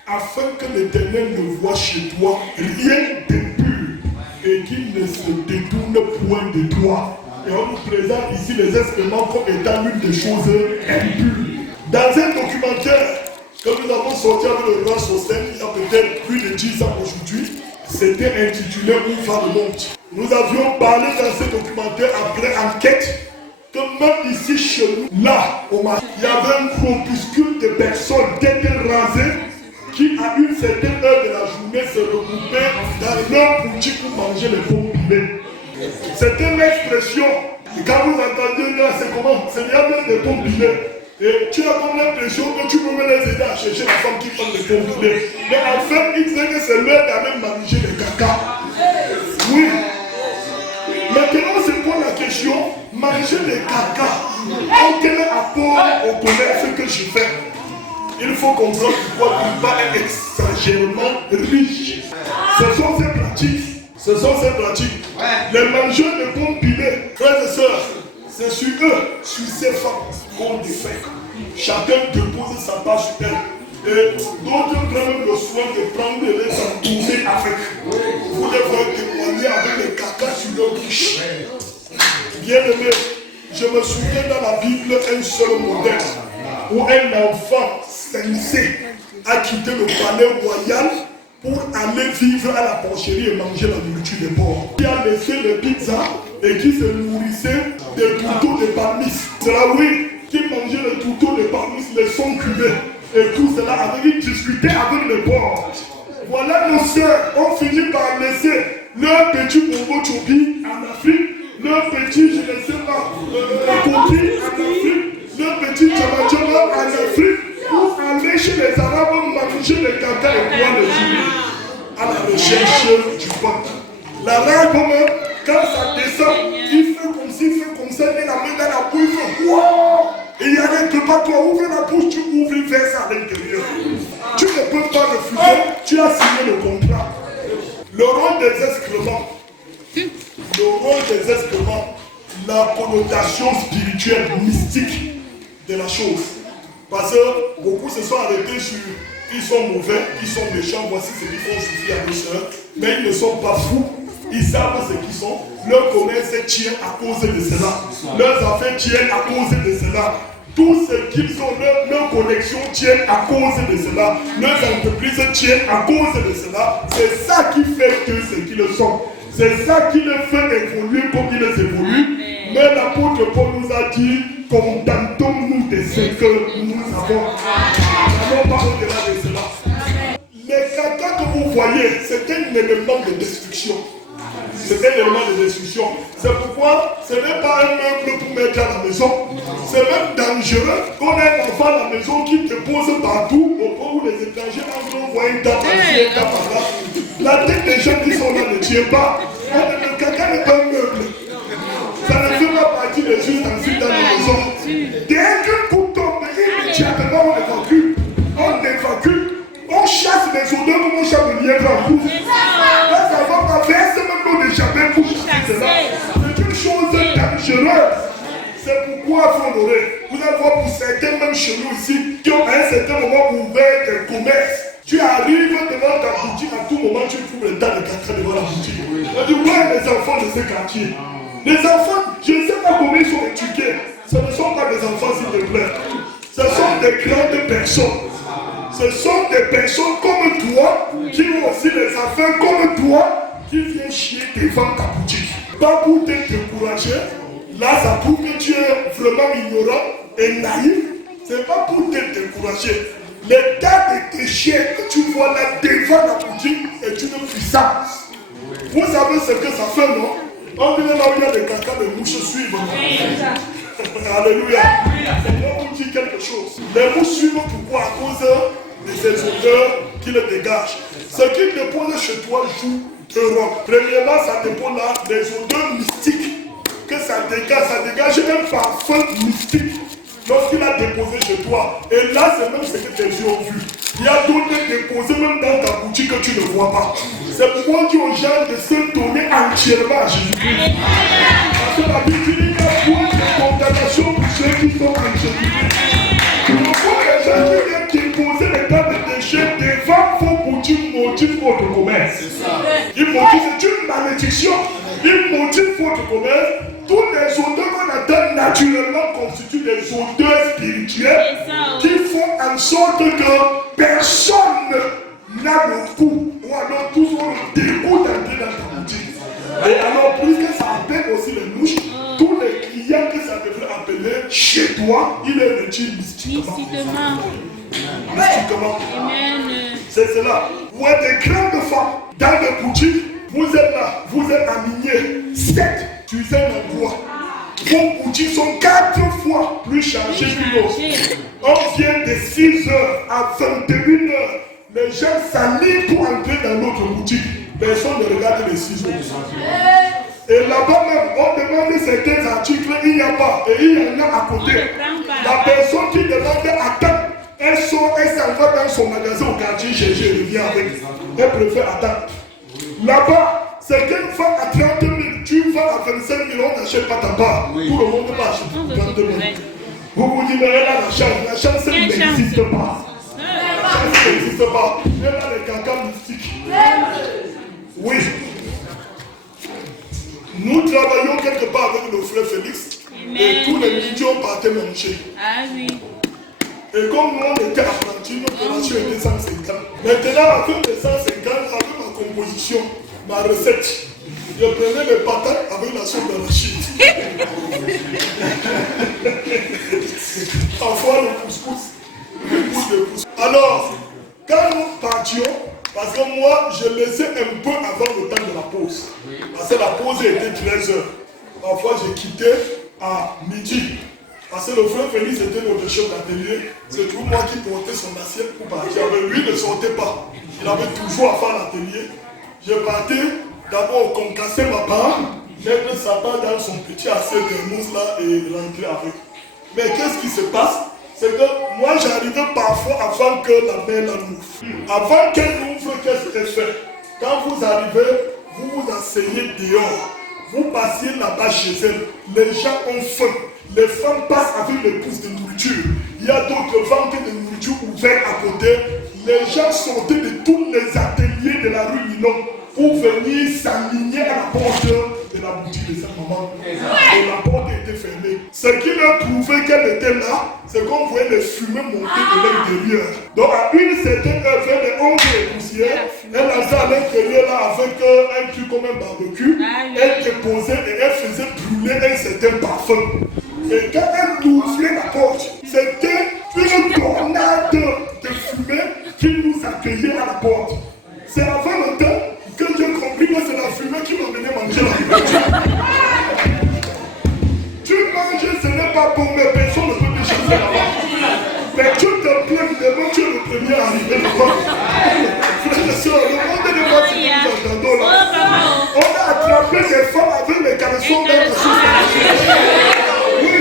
afin que l'Éternel ne voie chez toi rien d'impur et qu'il ne se détourne point de toi. Et on nous présente ici les excréments comme étant l'une des choses impures. Dans un documentaire que nous avons sorti avec le roi Sosthène, il y a peut-être plus de 10 ans aujourd'hui, c'était intitulé Où va le monde? Nous avions parlé dans ce documentaire après enquête que même ici chez nous, là, au marché, il y avait un groupuscule de personnes qui étaient rasées, qui à une certaine heure de la journée se regroupaient dans leur boutique pour manger les pommes pilées. C'était une expression. Et quand vous entendez là, c'est comment? C'est bien des pommes pilées. Et tu as comme l'impression que tu peux les aider à chercher la femme qui prend les pommes pilées. Mais en fait, il disait que c'est l'heure d'aller manger les caca. Oui. Maintenant, c'est quoi la question? Manger les caca. Quel apport au commerce que je fais? Il faut comprendre pourquoi le repas est exagérément riche. Ce sont ces pratiques. Ce sont ces pratiques. Les mangeurs de pommes pilées, frères et sœurs, C'est sur eux, sur ces femmes qu'on défait. Chacun dépose sa part sur elle. Et d'autres prennent le soin de prendre et les entourner avec. Vous les voyez témoigner avec les caca sur leur bouche. Bien aimé, je me souviens dans la Bible un seul modèle où un enfant sensé a quitté le palais royal pour aller vivre à la porcherie et manger la nourriture des porcs. Qui a laissé les pizzas et qui se nourrissait des tourteaux de parmis. C'est là, oui, qui mangeait les tourteaux de parmis, les sons cuvés. Et tout cela avec discuter avec les porcs. Voilà nos sœurs ont fini par laisser leur petit bobo chobi en Afrique, leur petit, je ne sais pas, coquille en Afrique, leur petit tchamachama en Afrique, pour aller chez les Arabes manger les caca et boire les jus à la recherche du pain. La rabe, quand ça descend, il fait comme ci, il fait comme ça, il met la main dans la bouche, il fait wow! Et il n'y a rien que pas toi, ouvre la bouche, tu ouvres, il fait ça à l'intérieur. Tu ne peux pas refuser, tu as signé le contrat. Le rôle des excréments, la connotation spirituelle, mystique de la chose. Parce que beaucoup se sont arrêtés sur ils sont mauvais, ils sont méchants, voici ce qu'ils font souffrir à nos soeurs, mais ils ne sont pas fous. Ils savent ce qu'ils sont. Leur commerce tient à cause de cela. Leurs affaires tiennent à cause de cela. Tout ce qu'ils ont, leurs connexions tiennent à cause de cela. Leurs entreprises tiennent à cause de cela. C'est ça qui fait que ce qu'ils sont. C'est ça qui les fait évoluer comme ils évoluent. Mais l'apôtre Paul nous a dit, contentons-nous de ce que nous avons. Nous n'allons pas au-delà de cela. Les caca que vous voyez, c'est un élément de destruction. C'est un élément de destruction. C'est pourquoi ce n'est pas un meuble pour mettre à la maison. C'est même dangereux qu'on ait un enfant à la maison qui te pose partout au point où les étrangers entrent, voient une table ici, une table là. La tête des gens qui sont là ne tient pas. Le caca n'est pas un meuble. Ça ne fait pas partie des ustensiles dans la maison. Dès qu'un coup tombe, immédiatement on évacue. On évacue. On chasse les odeurs comme on chasse le lièvre en course. Là, ça va pas verser même l'eau de jamais pour chasser cela. C'est une chose dangereuse. C'est pourquoi, honoré, vous allez voir pour certains, même chez nous ici, qui ont à un certain moment ouvert des commerces. Tu arrives devant ta boutique, à tout moment, tu trouves le tas de caca devant la boutique. On dit, ouais, les enfants de ce quartier. Les enfants, je ne sais pas combien ils sont éduqués. Ce ne sont pas des enfants, s'il te plaît. Ce sont des grandes personnes. Ce sont des personnes comme toi, qui ont aussi les affaires comme toi, qui viennent chier devant ta boutique. Pas pour te décourager. Là, ça prouve que tu es vraiment ignorant et naïf. C'est pas pour te décourager. Les tas de déchets que tu vois là devant la boutique est une puissance. Vous savez ce que ça fait, non? On vient là où il y a des caca, les mouches suivent. Alléluia. On vous dit quelque chose. Les mouches suivent pourquoi? À cause de ces odeurs qui le dégagent. Ce qui dépose chez toi joue de rôle. Premièrement, ça dépend là des odeurs mystiques que ça dégage un parfum mystique lorsqu'il a déposé chez toi. Et là, c'est même ce que tes yeux ont vu. Il y a d'autres déposés même dans ta boutique que tu ne vois pas. C'est pourquoi on dit aux gens de se donner entièrement à Jésus-Christ. Parce que la Bible dit qu'il y a point de condamnation pour ceux qui sont en Jésus-Christ. Pourquoi les gens qui viennent déposer les tas de déchets devant vos boutiques motivent votre commerce? Ils motivent, c'est une malédiction. Ils motivent votre commerce. Toutes les odeurs qu'on attend naturellement constituent des odeurs spirituelles qui font en sorte que personne n'a le goût, ou alors tous ont le dégoût d'entrer dans ta boutique. Et alors, plus que ça appelle aussi les mouches, tous les clients que ça devrait appeler chez toi, il est retiré mystiquement. Mystiquement. C'est cela. Vous êtes des grandes femmes dans les boutiques, vous êtes là, vous êtes aligné 7 sur un endroit. Vos boutiques sont 4 fois plus chargées qu'une autre. On vient de 6h à 21h. Les gens s'alignent pour entrer dans notre boutique. Personne ne regarde les 6 autres. Et là-bas même, on demande certains articles, il n'y a pas. Et il y en a à côté. La personne qui demande attendre, elle sort, elle s'en va dans son magasin au quartier GG, elle revient avec. Elle préfère attendre. Là-bas, certaines femmes à 30 000, tu vas à 25 000, on n'achète pas ta part. Tout le monde va acheter 22 000. Vous vous libérez là, la chance n'existe pas. La chance n'existe pas. Il y a les cancans mystiques. Oui. Nous travaillons quelque part avec le frère Félix. Et tous les millions partaient manger. Ah oui. Et comme nous on était apprentis, notre ratio était 150. Maintenant, avec les 150, avec ma composition, ma recette, je prenais les patates avec la sauce d'arachide. Parfois le couscous. Alors, quand nous partions, parce que moi, je laissais un peu avant le temps de la pause. Parce que la pause était 13h. Parfois, j'ai quitté à midi. Parce que le frère Félix était notre chef d'atelier. C'est toujours moi qui portais son assiette pour partir. Mais lui ne sortait pas. Il avait toujours à faire l'atelier. Je partais d'abord concasser ma part, mettre sa part dans son petit assiette de mousse là et rentrer avec. Mais qu'est-ce qui se passe? C'est que moi j'arrivais parfois avant que la mère ouvre. Avant qu'elle ouvre, qu'est-ce qu'elle fait? Quand vous arrivez, vous vous asseyez dehors. Vous passiez là-bas chez elle. Les gens ont faim. Les femmes passent avec les pousses de nourriture. Il y a d'autres ventes de nourriture ouvertes à côté. Les gens sortaient de tous les ateliers de la rue Minon pour venir s'aligner à la porte de la boutique de sa maman. Et la porte était fermée. Ce qui leur prouvait qu'elle était là, c'est qu'on voyait les fumées monter de l'intérieur. Donc à une certaine heure, vers les 11 et poussière, elle avait à l'intérieur là avec un truc comme un barbecue. Elle déposait et elle faisait brûler un certain parfum. Et quand elle ouvrait la porte, c'était une tornade de fumée qui nous accueillait à la porte. C'est avant le temps que j'ai compris que c'est la fumée qui m'amenait manger la nourriture. Tu manges, ce n'est pas bon, mais personne ne peut te chasser là-bas. Mais tu te plains, demain tu es le premier arrivé là-bas. Frères et sœurs, le monde n'est pas si nous entendons là. On a attrapé des femmes avec les caleçons dans la sauce d'arachide. Oui.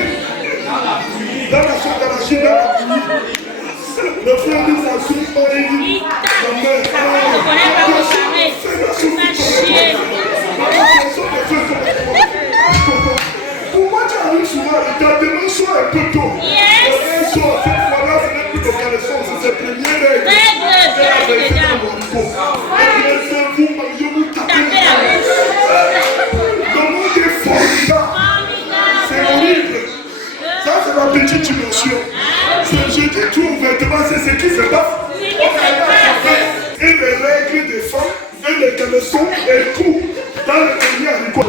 Dans la sauce d'arachide, dans la bouillie. Le frère nous a suivi par les dit, ma mère, pourquoi tu arrives souvent à l'état de demain soir un peu tôt? Demain soir, cette fois-là, ce n'est plus de caleçon, c'est ses premières règles. Laissez-vous marier, vous tapez la bouche. Le monde est formidable. C'est horrible. Ça, c'est la petite dimension. Je dis tout ouvertement, c'est ce qui se passe. Et les règles des femmes, et les caleçons, et tout, dans le premier haricot.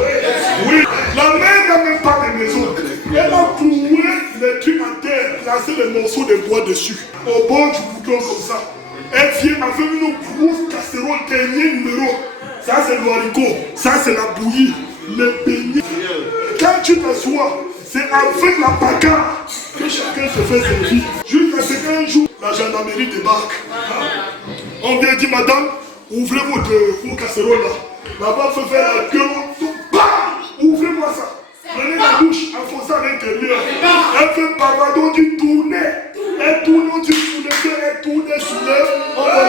Oui, la mère n'a même pas de maison. Elle a cloué les trucs à terre, placé les morceaux de bois dessus, au bord du bouton comme ça. Elle vient avec une grosse casserole, dernier numéro. Ça, c'est le haricot, ça, c'est la bouillie, les beignets. Quand tu t'assois, c'est avec la bagarre que chacun se fait servir. Jusqu'à ce qu'un jour, la gendarmerie débarque. On vient dire, madame, ouvrez vos casseroles là. Là-bas, faut faire la gueule. Bam! Ouvrez-moi ça. Prenez la bouche, enfoncez à l'intérieur. Elle fait pavadon, dit tournez. Elle tourne, on dit tournez, elle tourne, elle soulève. On va le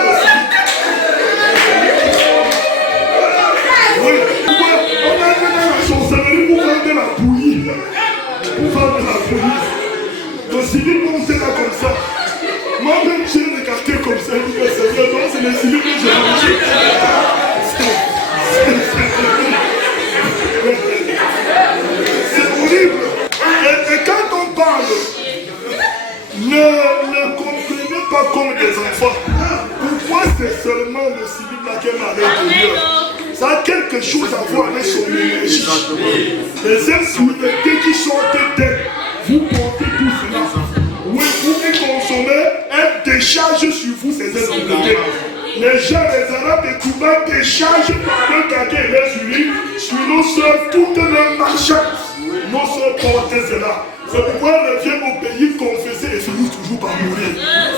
oui, on a été dans la chancellerie pour vendre la bouillie. Pour vendre la bouillie. Donc, civils montent là comme ça. Moi-même, j'ai les quartiers comme ça. Il dit que Seigneur, donc c'est les civils que j'ai mangé. C'est horrible. Et quand on parle, ne comprenez pas comme des enfants. Pourquoi c'est seulement le civil là qui est à l'intérieur? Ça a quelque chose à voir avec son énergie. Les impuretés qui sortent d'elle, vous portez tout cela. Oui, vous qui consommez, elle décharge sur vous ces impuretés. Les gens, les Arabes et Cubains déchargent par le caquet et les huiles sur nos soeurs toutes leurs marchands. Nos soeurs portent cela. C'est pourquoi elles reviennent au pays confesser et finissent toujours par mourir.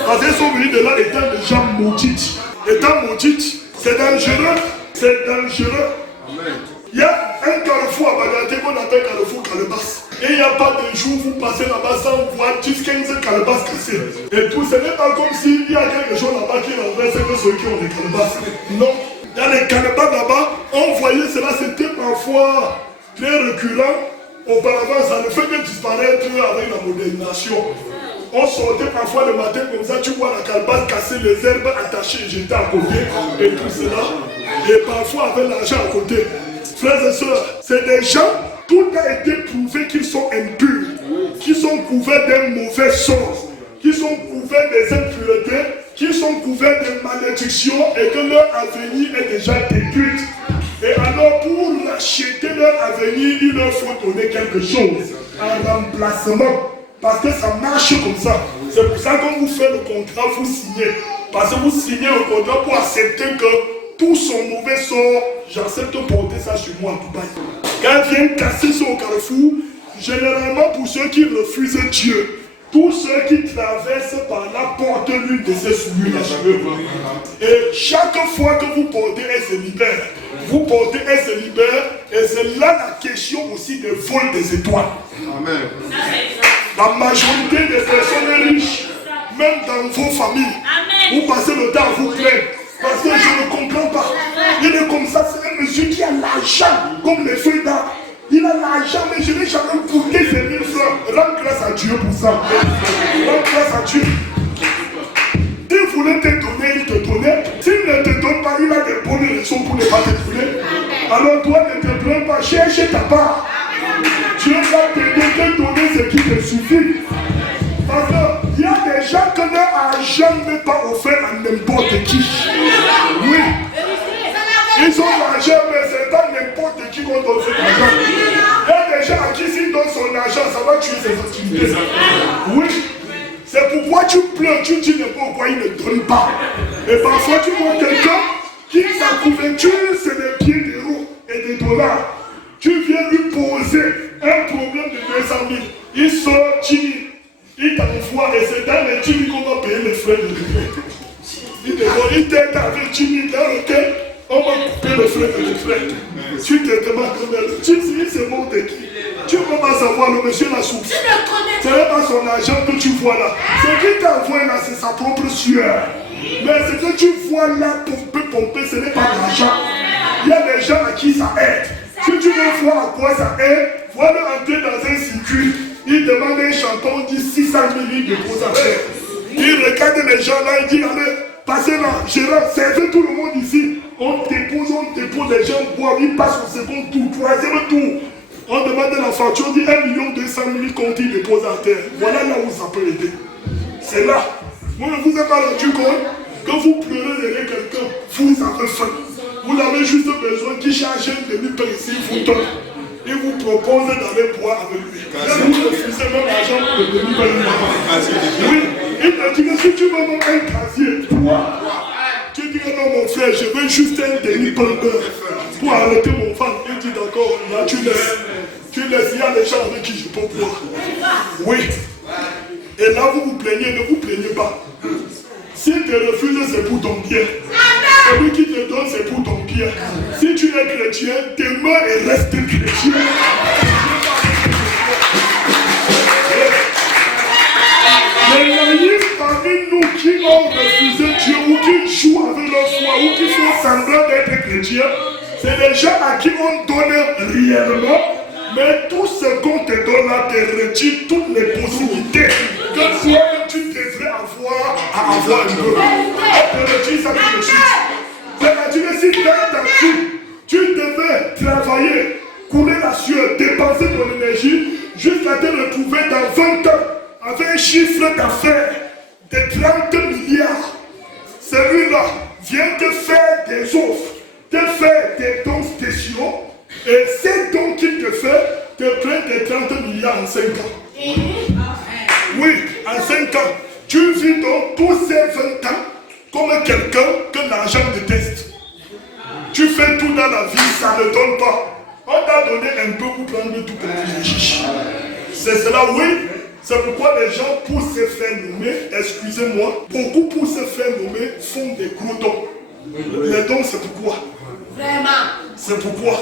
Parce qu'elles sont venues de là étant déjà maudites. Étant maudites, c'est dangereux. C'est dangereux. Il y a un carrefour à Bagaté qu'on appelle carrefour Calebas. Et il n'y a pas de jour où vous passez là-bas sans voir 10-15 calebasses cassées. Et tout, ce n'est pas comme s'il y a quelque chose là-bas qui renverse que ceux qui ont des calebasses. Non. Il y a des calebasses là-bas. On voyait cela, c'était parfois très récurrent. Auparavant, ça ne fait que disparaître avec la modernisation. On sortait parfois le matin comme ça, tu vois la calebasse casser, les herbes attachées, j'étais à côté et tout cela. Et parfois avec l'argent à côté. Frères et sœurs, c'est des gens, tout a été prouvé qu'ils sont impurs, qu'ils sont couverts d'un mauvais sort, qu'ils sont couverts des impuretés, qu'ils sont couverts de malédictions et que leur avenir est déjà détruit. Et alors pour racheter leur avenir, il leur faut donner quelque chose, un remplacement. Parce que ça marche comme ça. C'est pour ça que quand vous faites le contrat, vous signez. Parce que vous signez le contrat pour accepter que tout son mauvais sort, j'accepte de porter ça sur moi en Dubaï. Quand il vient casser ça au carrefour, généralement pour ceux qui refusent Dieu, tous ceux qui traversent par là portent l'une de ces souillures. Et chaque fois que vous portez, elle se libère. Vous portez, elle se libère. Et c'est là la question aussi de vol des étoiles. Amen. La majorité des personnes riches, même dans vos familles, vous passez le temps à vous plaindre. Parce que je ne comprends pas. Il est comme ça, c'est un monsieur qui a l'argent, comme les feuilles d'arbre. Il a l'argent, mais je n'ai jamais goûté ces 1000 francs. Rends grâce à Dieu pour ça. Rends grâce à Dieu. S'il voulait te donner, il te donnait. S'il ne te donne pas, il a des bonnes raisons pour ne pas te donner. Alors toi, ne te plains pas, cherche ta part. Dieu va te donner ce qui te suffit. Parce qu'il y a des gens que leur argent n'est pas offert à n'importe qui. Oui. Ils ont l'argent, mais c'est pas n'importe qui qu'on donne cet argent. Il y a des gens à qui s'ils donnent son argent, ça va tuer ses activités. Oui. C'est pourquoi tu pleures, tu dis pourquoi il ne donne pas. Et parfois tu vois quelqu'un qui sa couverture c'est des pieds d'euros et des dollars. Tu viens lui poser un problème de 200 000. Il sort 10 000. Il t'envoie et c'est dans les 10 000 qu'on va payer les frais de retraite. Il t'aide avec 10 000 dans lequel on va couper les frais de retraite. Tu te demandes combien de 10 000 c'est bon de qui? Tu ne peux pas savoir, le monsieur la source. Ce n'est pas son argent que tu vois là. Ce qui t'envoie là, c'est sa propre sueur. Mais ce que tu vois là, pomper, ce n'est pas l'argent. Il y a des gens à qui ça aide. Si tu veux voir à quoi ça aide, voilà entrer dans un circuit. Il demande un chanton, on dit 600 000, il dépose à terre. Il regarde les gens là, il dit allez, passez là, Gérard, servez tout le monde ici. On dépose, les gens boivent, ils passent au second tour, troisième tour. On demande la facture, on dit 1 200 000 compte, il dépose à terre. Voilà là où ça peut aider. C'est là. Vous ne vous êtes pas rendu compte que vous pleurez derrière quelqu'un, vous avez faim. Vous avez juste besoin qu'il charge un demi-pain ici, vous donne. Il vous propose d'aller boire avec lui. Vous refusez même l'argent pour le demi-pain. Oui, il te dit que si tu veux même un casier, toi, tu dis que non mon frère, je veux juste un demi-pain pour arrêter mon ventre. Il dit d'accord, là tu laisses. Tu laisses, il y a des gens avec qui je peux boire. Oui. Et là vous vous plaignez, ne vous plaignez pas. S'il te refuse, c'est pour ton bien. Celui qui te donne, c'est pour ton bien. Si tu es chrétien, demeure et reste chrétien. Les naïfs parmi nous qui ont refusé Dieu ou qui jouent avec leur foi ou qui font semblant d'être chrétiens, c'est des gens à qui on donne réellement, mais tout ce qu'on te donne là te retire toutes les possibilités que toi tu devrais avoir à avoir un peu. On te retire ça tout de suite. C'est-à-dire que si dans ta vie, tu devais travailler, couler la sueur, dépenser ton énergie, jusqu'à te retrouver dans 20 ans avec un chiffre d'affaires de 30 milliards. Celui-là vient te faire des offres, te faire des dons spéciaux, et ces dons qu'il te fait te prennent des 30 milliards en 5 ans. Oui, en 5 ans. Tu vis donc tous ces 20 ans comme quelqu'un que l'argent déteste. Tu fais tout dans la vie, ça ne donne pas. On t'a donné un peu pour prendre tout comme les chiches. C'est cela, oui. C'est pourquoi les gens, pour se faire nommer, excusez-moi, beaucoup pour se faire nommer font des gros dons. Les dons, c'est pourquoi? Vraiment. C'est pourquoi?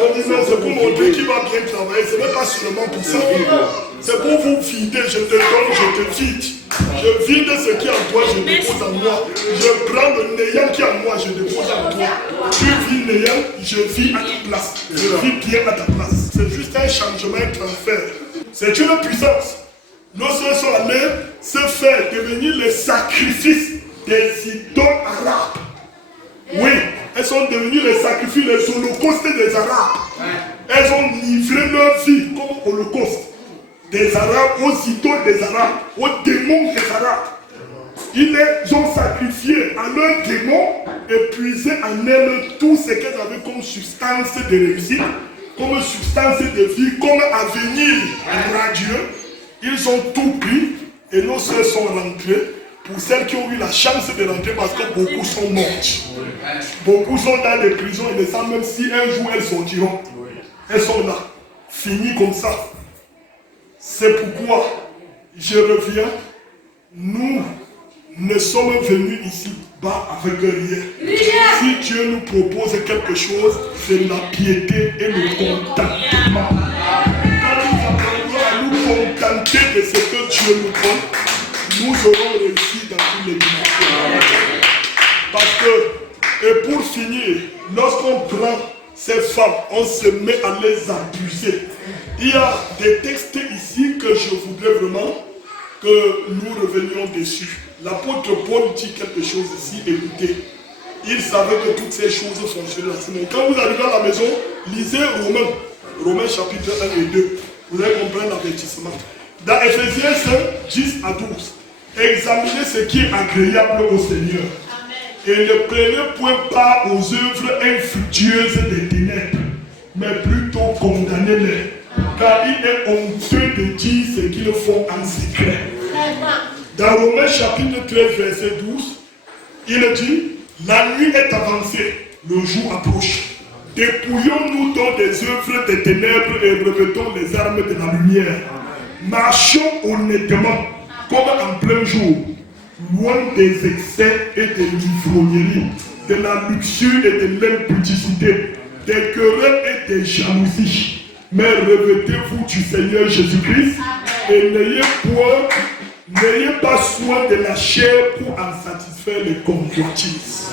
On dit, c'est pour montrer qu'il va bien travailler. Ce n'est pas seulement pour ça. C'est pour vous vider. Je te donne, je te vide. Je je vide ce qui est en toi, je dépose en moi. Je prends le néant qui est en moi, je dépose en toi. Tu vis néant, je vis à ta place. Je vis bien à ta place. C'est juste un changement, un transfert. C'est une puissance. Nos soeurs sont allées se faire devenir les sacrifices des idoles arabes. Oui, elles sont devenues les sacrifices, les holocaustes des Arabes. Elles ont livré leur vie comme holocauste des Arabes, aux idoles des Arabes, aux démons des Arabes. Ils les ont sacrifiés à leurs démons et puisé en elles tout ce qu'elles avaient comme substance de réussite, comme substance de vie, comme avenir radieux. Ils ont tout pris et nos soeurs sont rentrées. Pour celles qui ont eu la chance de rentrer, parce que beaucoup sont mortes. Beaucoup sont dans des prisons et ne savent même si un jour elles sortiront. Elles sont là, finies comme ça. C'est pourquoi je reviens. Nous ne sommes venus ici bas avec rien. Si Dieu nous propose quelque chose, c'est la piété et le contentement. Quand nous apprendrons à nous contenter de ce que Dieu nous donne, nous aurons réussi dans tous les dimensions. Parce que, et pour finir, lorsqu'on prend ces femmes, on se met à les abuser. Il y a des textes ici que je voudrais vraiment que nous revenions dessus. L'apôtre Paul dit quelque chose ici, écoutez. Il savait que toutes ces choses fonctionnaient ainsi. Quand vous arrivez à la maison, lisez Romains chapitre 1 et 2. Vous allez comprendre l'avertissement. Dans Ephésiens 5, 10 à 12. Examinez ce qui est agréable au Seigneur. Amen. Et ne prenez point part aux œuvres infructueuses des ténèbres, mais plutôt condamnez-les. Car il est honteux de dire ce qu'ils font en secret. Dans Romains chapitre 13, verset 12, il dit, la nuit est avancée, le jour approche. Dépouillons-nous donc des œuvres des ténèbres et revêtons les armes de la lumière. Marchons honnêtement, comme en plein jour, loin des excès et des ivrogneries, de la luxure et de l'impudicité, des querelles et des jalousies. Mais revêtez-vous du Seigneur Jésus-Christ et n'ayez pas soin de la chair pour en satisfaire les convoitises.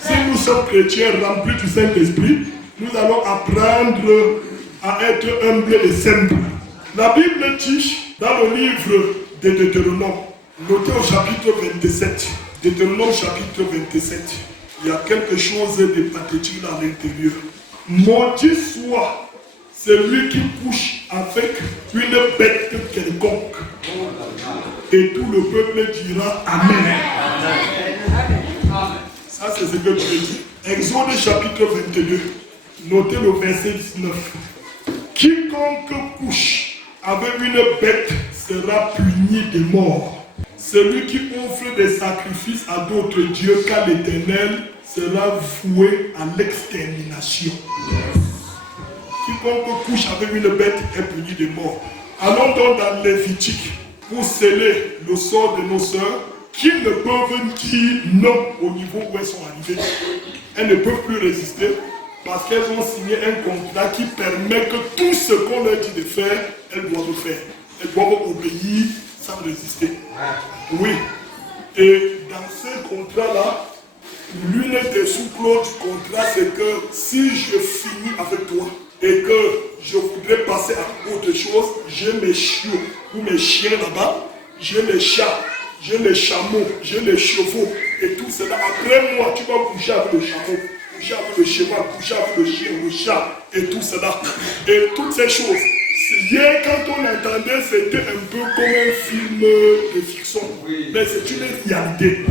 Si nous sommes chrétiens remplis du Saint-Esprit, nous allons apprendre à être humbles et simples. La Bible dit dans le livre de Deutéronome, notez au chapitre 27, Deutéronome chapitre 27, il y a quelque chose de pathétique à l'intérieur. Maudit soit celui qui couche avec une bête quelconque. Et tout le peuple dira Amen. Ça c'est ce que Dieu dit. Exode chapitre 22, notez le verset 19. Quiconque couche avec une bête sera puni de mort. Celui qui offre des sacrifices à d'autres dieux qu'à l'Éternel sera voué à l'extermination. Quiconque couche avec une bête est puni de mort. Allons donc dans Lévitique pour sceller le sort de nos sœurs qui ne peuvent dire non au niveau où elles sont arrivées. Elles ne peuvent plus résister parce qu'elles ont signé un contrat qui permet que tout ce qu'on leur dit de faire, elles doivent faire. Elles doivent obéir sans résister. Oui. Et dans ce contrat-là, l'une des sous-clauses du contrat, c'est que si je finis avec toi et que je voudrais passer à autre chose, j'ai mes chiots ou mes chiens là-bas, j'ai mes chats, j'ai les chameaux, j'ai les chevaux et tout cela. Après moi, tu vas coucher avec le chameau, coucher avec le cheval, coucher avec le chien, le chat et tout cela. Et toutes ces choses. Hier, quand on entendait, c'était un peu comme un film de fiction. Mais c'est une réalité.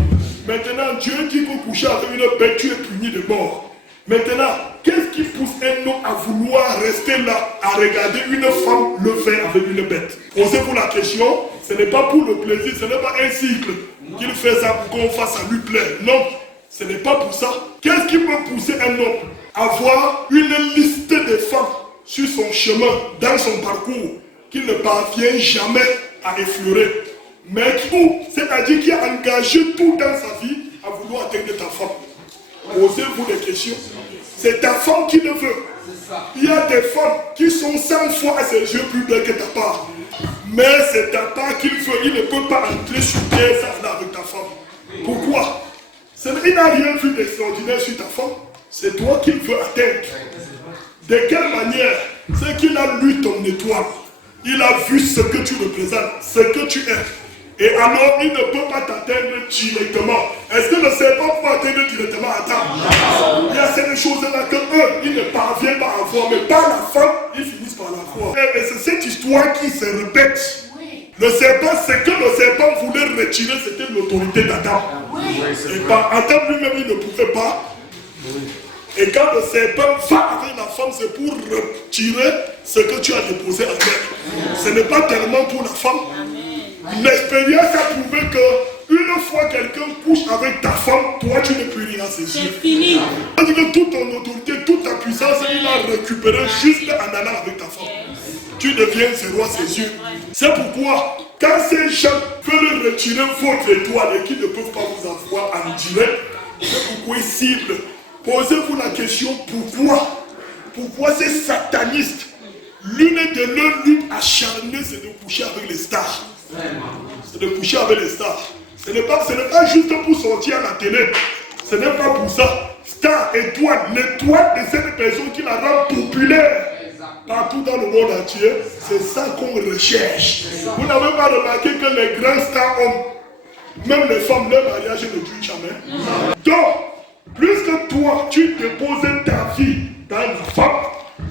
Maintenant, Dieu dit que coucher avec une bête, tu es puni de mort. Maintenant, qu'est-ce qui pousse un homme à vouloir rester là, à regarder une femme le faire avec une bête? Posez-vous la question, ce n'est pas pour le plaisir, ce n'est pas un cycle qu'il fait ça pour qu'on fasse à lui plaire. Non, ce n'est pas pour ça. Qu'est-ce qui peut pousser un homme à voir une liste de femmes sur son chemin, dans son parcours, qu'il ne parvient jamais à effleurer? Mais tout, c'est-à-dire qu'il a engagé tout dans sa vie à vouloir atteindre ta femme. Posez-vous des questions. C'est ta femme qui le veut. Il y a des femmes qui sont 100 fois à ses yeux plus belles que ta part. Mais c'est ta part qu'il veut. Il ne peut pas entrer sur et ça là avec ta femme. Pourquoi? Il n'a rien vu d'extraordinaire sur ta femme. C'est toi qu'il veut atteindre. De quelle manière? C'est qu'il a lu ton étoile. Il a vu ce que tu représentes, ce que tu es. Et alors, il ne peut pas t'atteindre directement. Est-ce que le serpent peut atteindre directement à table? Il y a ces choses-là que eux, ils ne parviennent pas à voir, mais par la femme, ils finissent par la voir. Et c'est cette histoire qui se répète. Le serpent, ce que le serpent voulait retirer, c'était l'autorité d'Adam. Et par Adam lui-même, il ne pouvait pas. Et quand le serpent va avec la femme, c'est pour retirer ce que tu as déposé en elle. Ce n'est pas tellement pour la femme. L'expérience a prouvé que une fois quelqu'un couche avec ta femme, toi tu ne peux rien à ses yeux. C'est fini. C'est-à-dire que toute ton autorité, toute ta puissance, il a récupéré juste en allant avec ta femme. Tu deviens zéro à ses yeux. C'est pourquoi, quand ces gens veulent retirer votre étoile et qu'ils ne peuvent pas vous avoir en direct, c'est pourquoi ils ciblent. Posez-vous la question, pourquoi? Pourquoi ces satanistes, l'une de leurs luttes acharnées, c'est de coucher avec les stars. C'est de coucher avec les stars. Ce n'est pas juste pour sortir à la télé. Ce n'est pas pour ça. Star, étoile, l'étoile de cette personne qui la rend populaire partout dans le monde entier, c'est ça qu'on recherche. Vous n'avez pas remarqué que les grands stars hommes, même les femmes, leur mariage ne dure jamais. Donc, plus que toi, tu déposes ta vie dans la femme,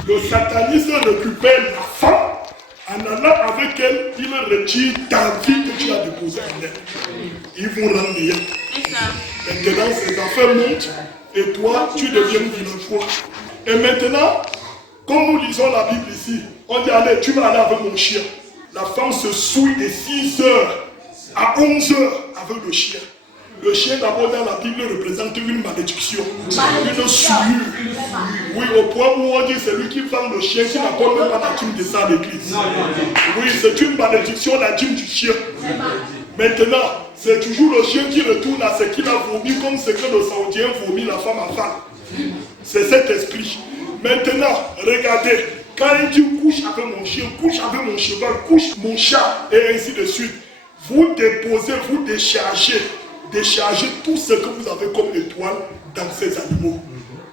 le satanisme récupère la femme. En allant avec elle, il retire ta vie que tu as déposée en elle. Ils vont rendre meilleur. Maintenant, ces affaires montent et toi, tu deviens villageois. Et maintenant, comme nous lisons la Bible ici, on dit allez, tu vas aller avec mon chien. La femme se souille de 6 heures à 11 heures avec le chien. Le chien d'abord dans la Bible représente une malédiction, une souillure. Oui, au point où on dit celui qui vend le chien qui n'apporte même pas la dîme de ça à l'église. Oui, c'est une malédiction, la dîme du chien. Maintenant, c'est toujours le chien qui retourne à ce qu'il a vomi comme ce que le Saoudien vomit la femme à femme. C'est cet esprit. Maintenant, regardez, quand il dit couche avec mon chien, couche avec mon cheval, couche mon chat, et ainsi de suite, vous déposez, vous déchargez tout ce que vous avez comme étoile dans ces animaux.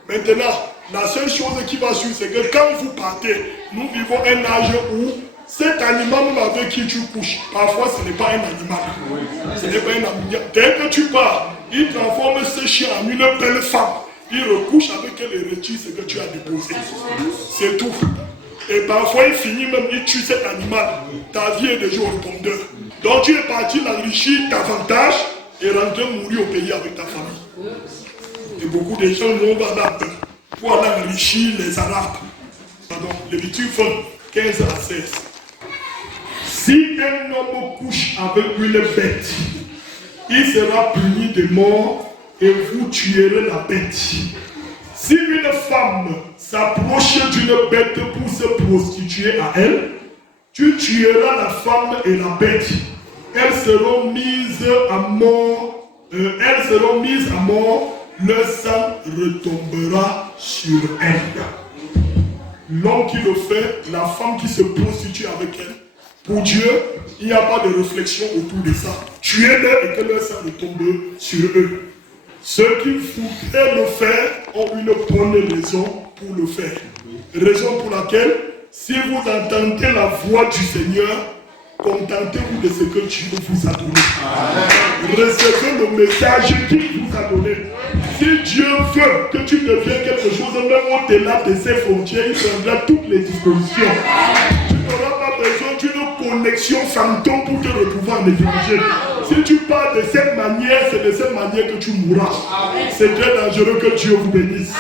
Maintenant, la seule chose qui va suivre, c'est que quand vous partez, nous vivons un âge où cet animal avec qui tu couches, parfois ce n'est pas un animal. Ce n'est pas un animal. Dès que tu pars, il transforme ce chien en une belle femme. Il recouche avec elle et retire ce que tu as déposé. C'est tout. Et parfois il finit même, il tue cet animal. Ta vie est déjà au répondeur. Donc tu es parti l'enrichir davantage et rentrer mourir au pays avec ta famille. Et beaucoup de gens vont là pour aller enrichir les Arabes. Pardon, Lévitique 15 à 16. Si un homme couche avec une bête, il sera puni de mort et vous tuerez la bête. Si une femme s'approche d'une bête pour se prostituer à elle, tu tueras la femme et la bête. Elles seront mises à mort. Le sang retombera sur elle. L'homme qui le fait, la femme qui se prostitue avec elle, pour Dieu, il n'y a pas de réflexion autour de ça. Tuez-les et que leur sang retombe sur eux. Ceux qui voudraient le faire ont une bonne raison pour le faire. Raison pour laquelle, si vous entendez la voix du Seigneur, contentez-vous de ce que Dieu vous a donné. Recevez le message qu'il vous a donné. Si Dieu veut que tu deviennes quelque chose, même au-delà de ses frontières, il prendra toutes les dispositions. Tu n'auras pas besoin d'une connexion fantôme pour te retrouver en évangile. Si tu pars de cette manière, c'est de cette manière que tu mourras. C'est très dangereux, que Dieu vous bénisse.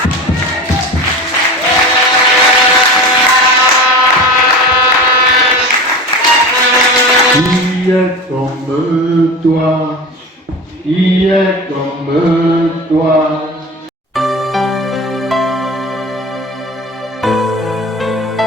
Qui est comme toi? Qui est comme toi?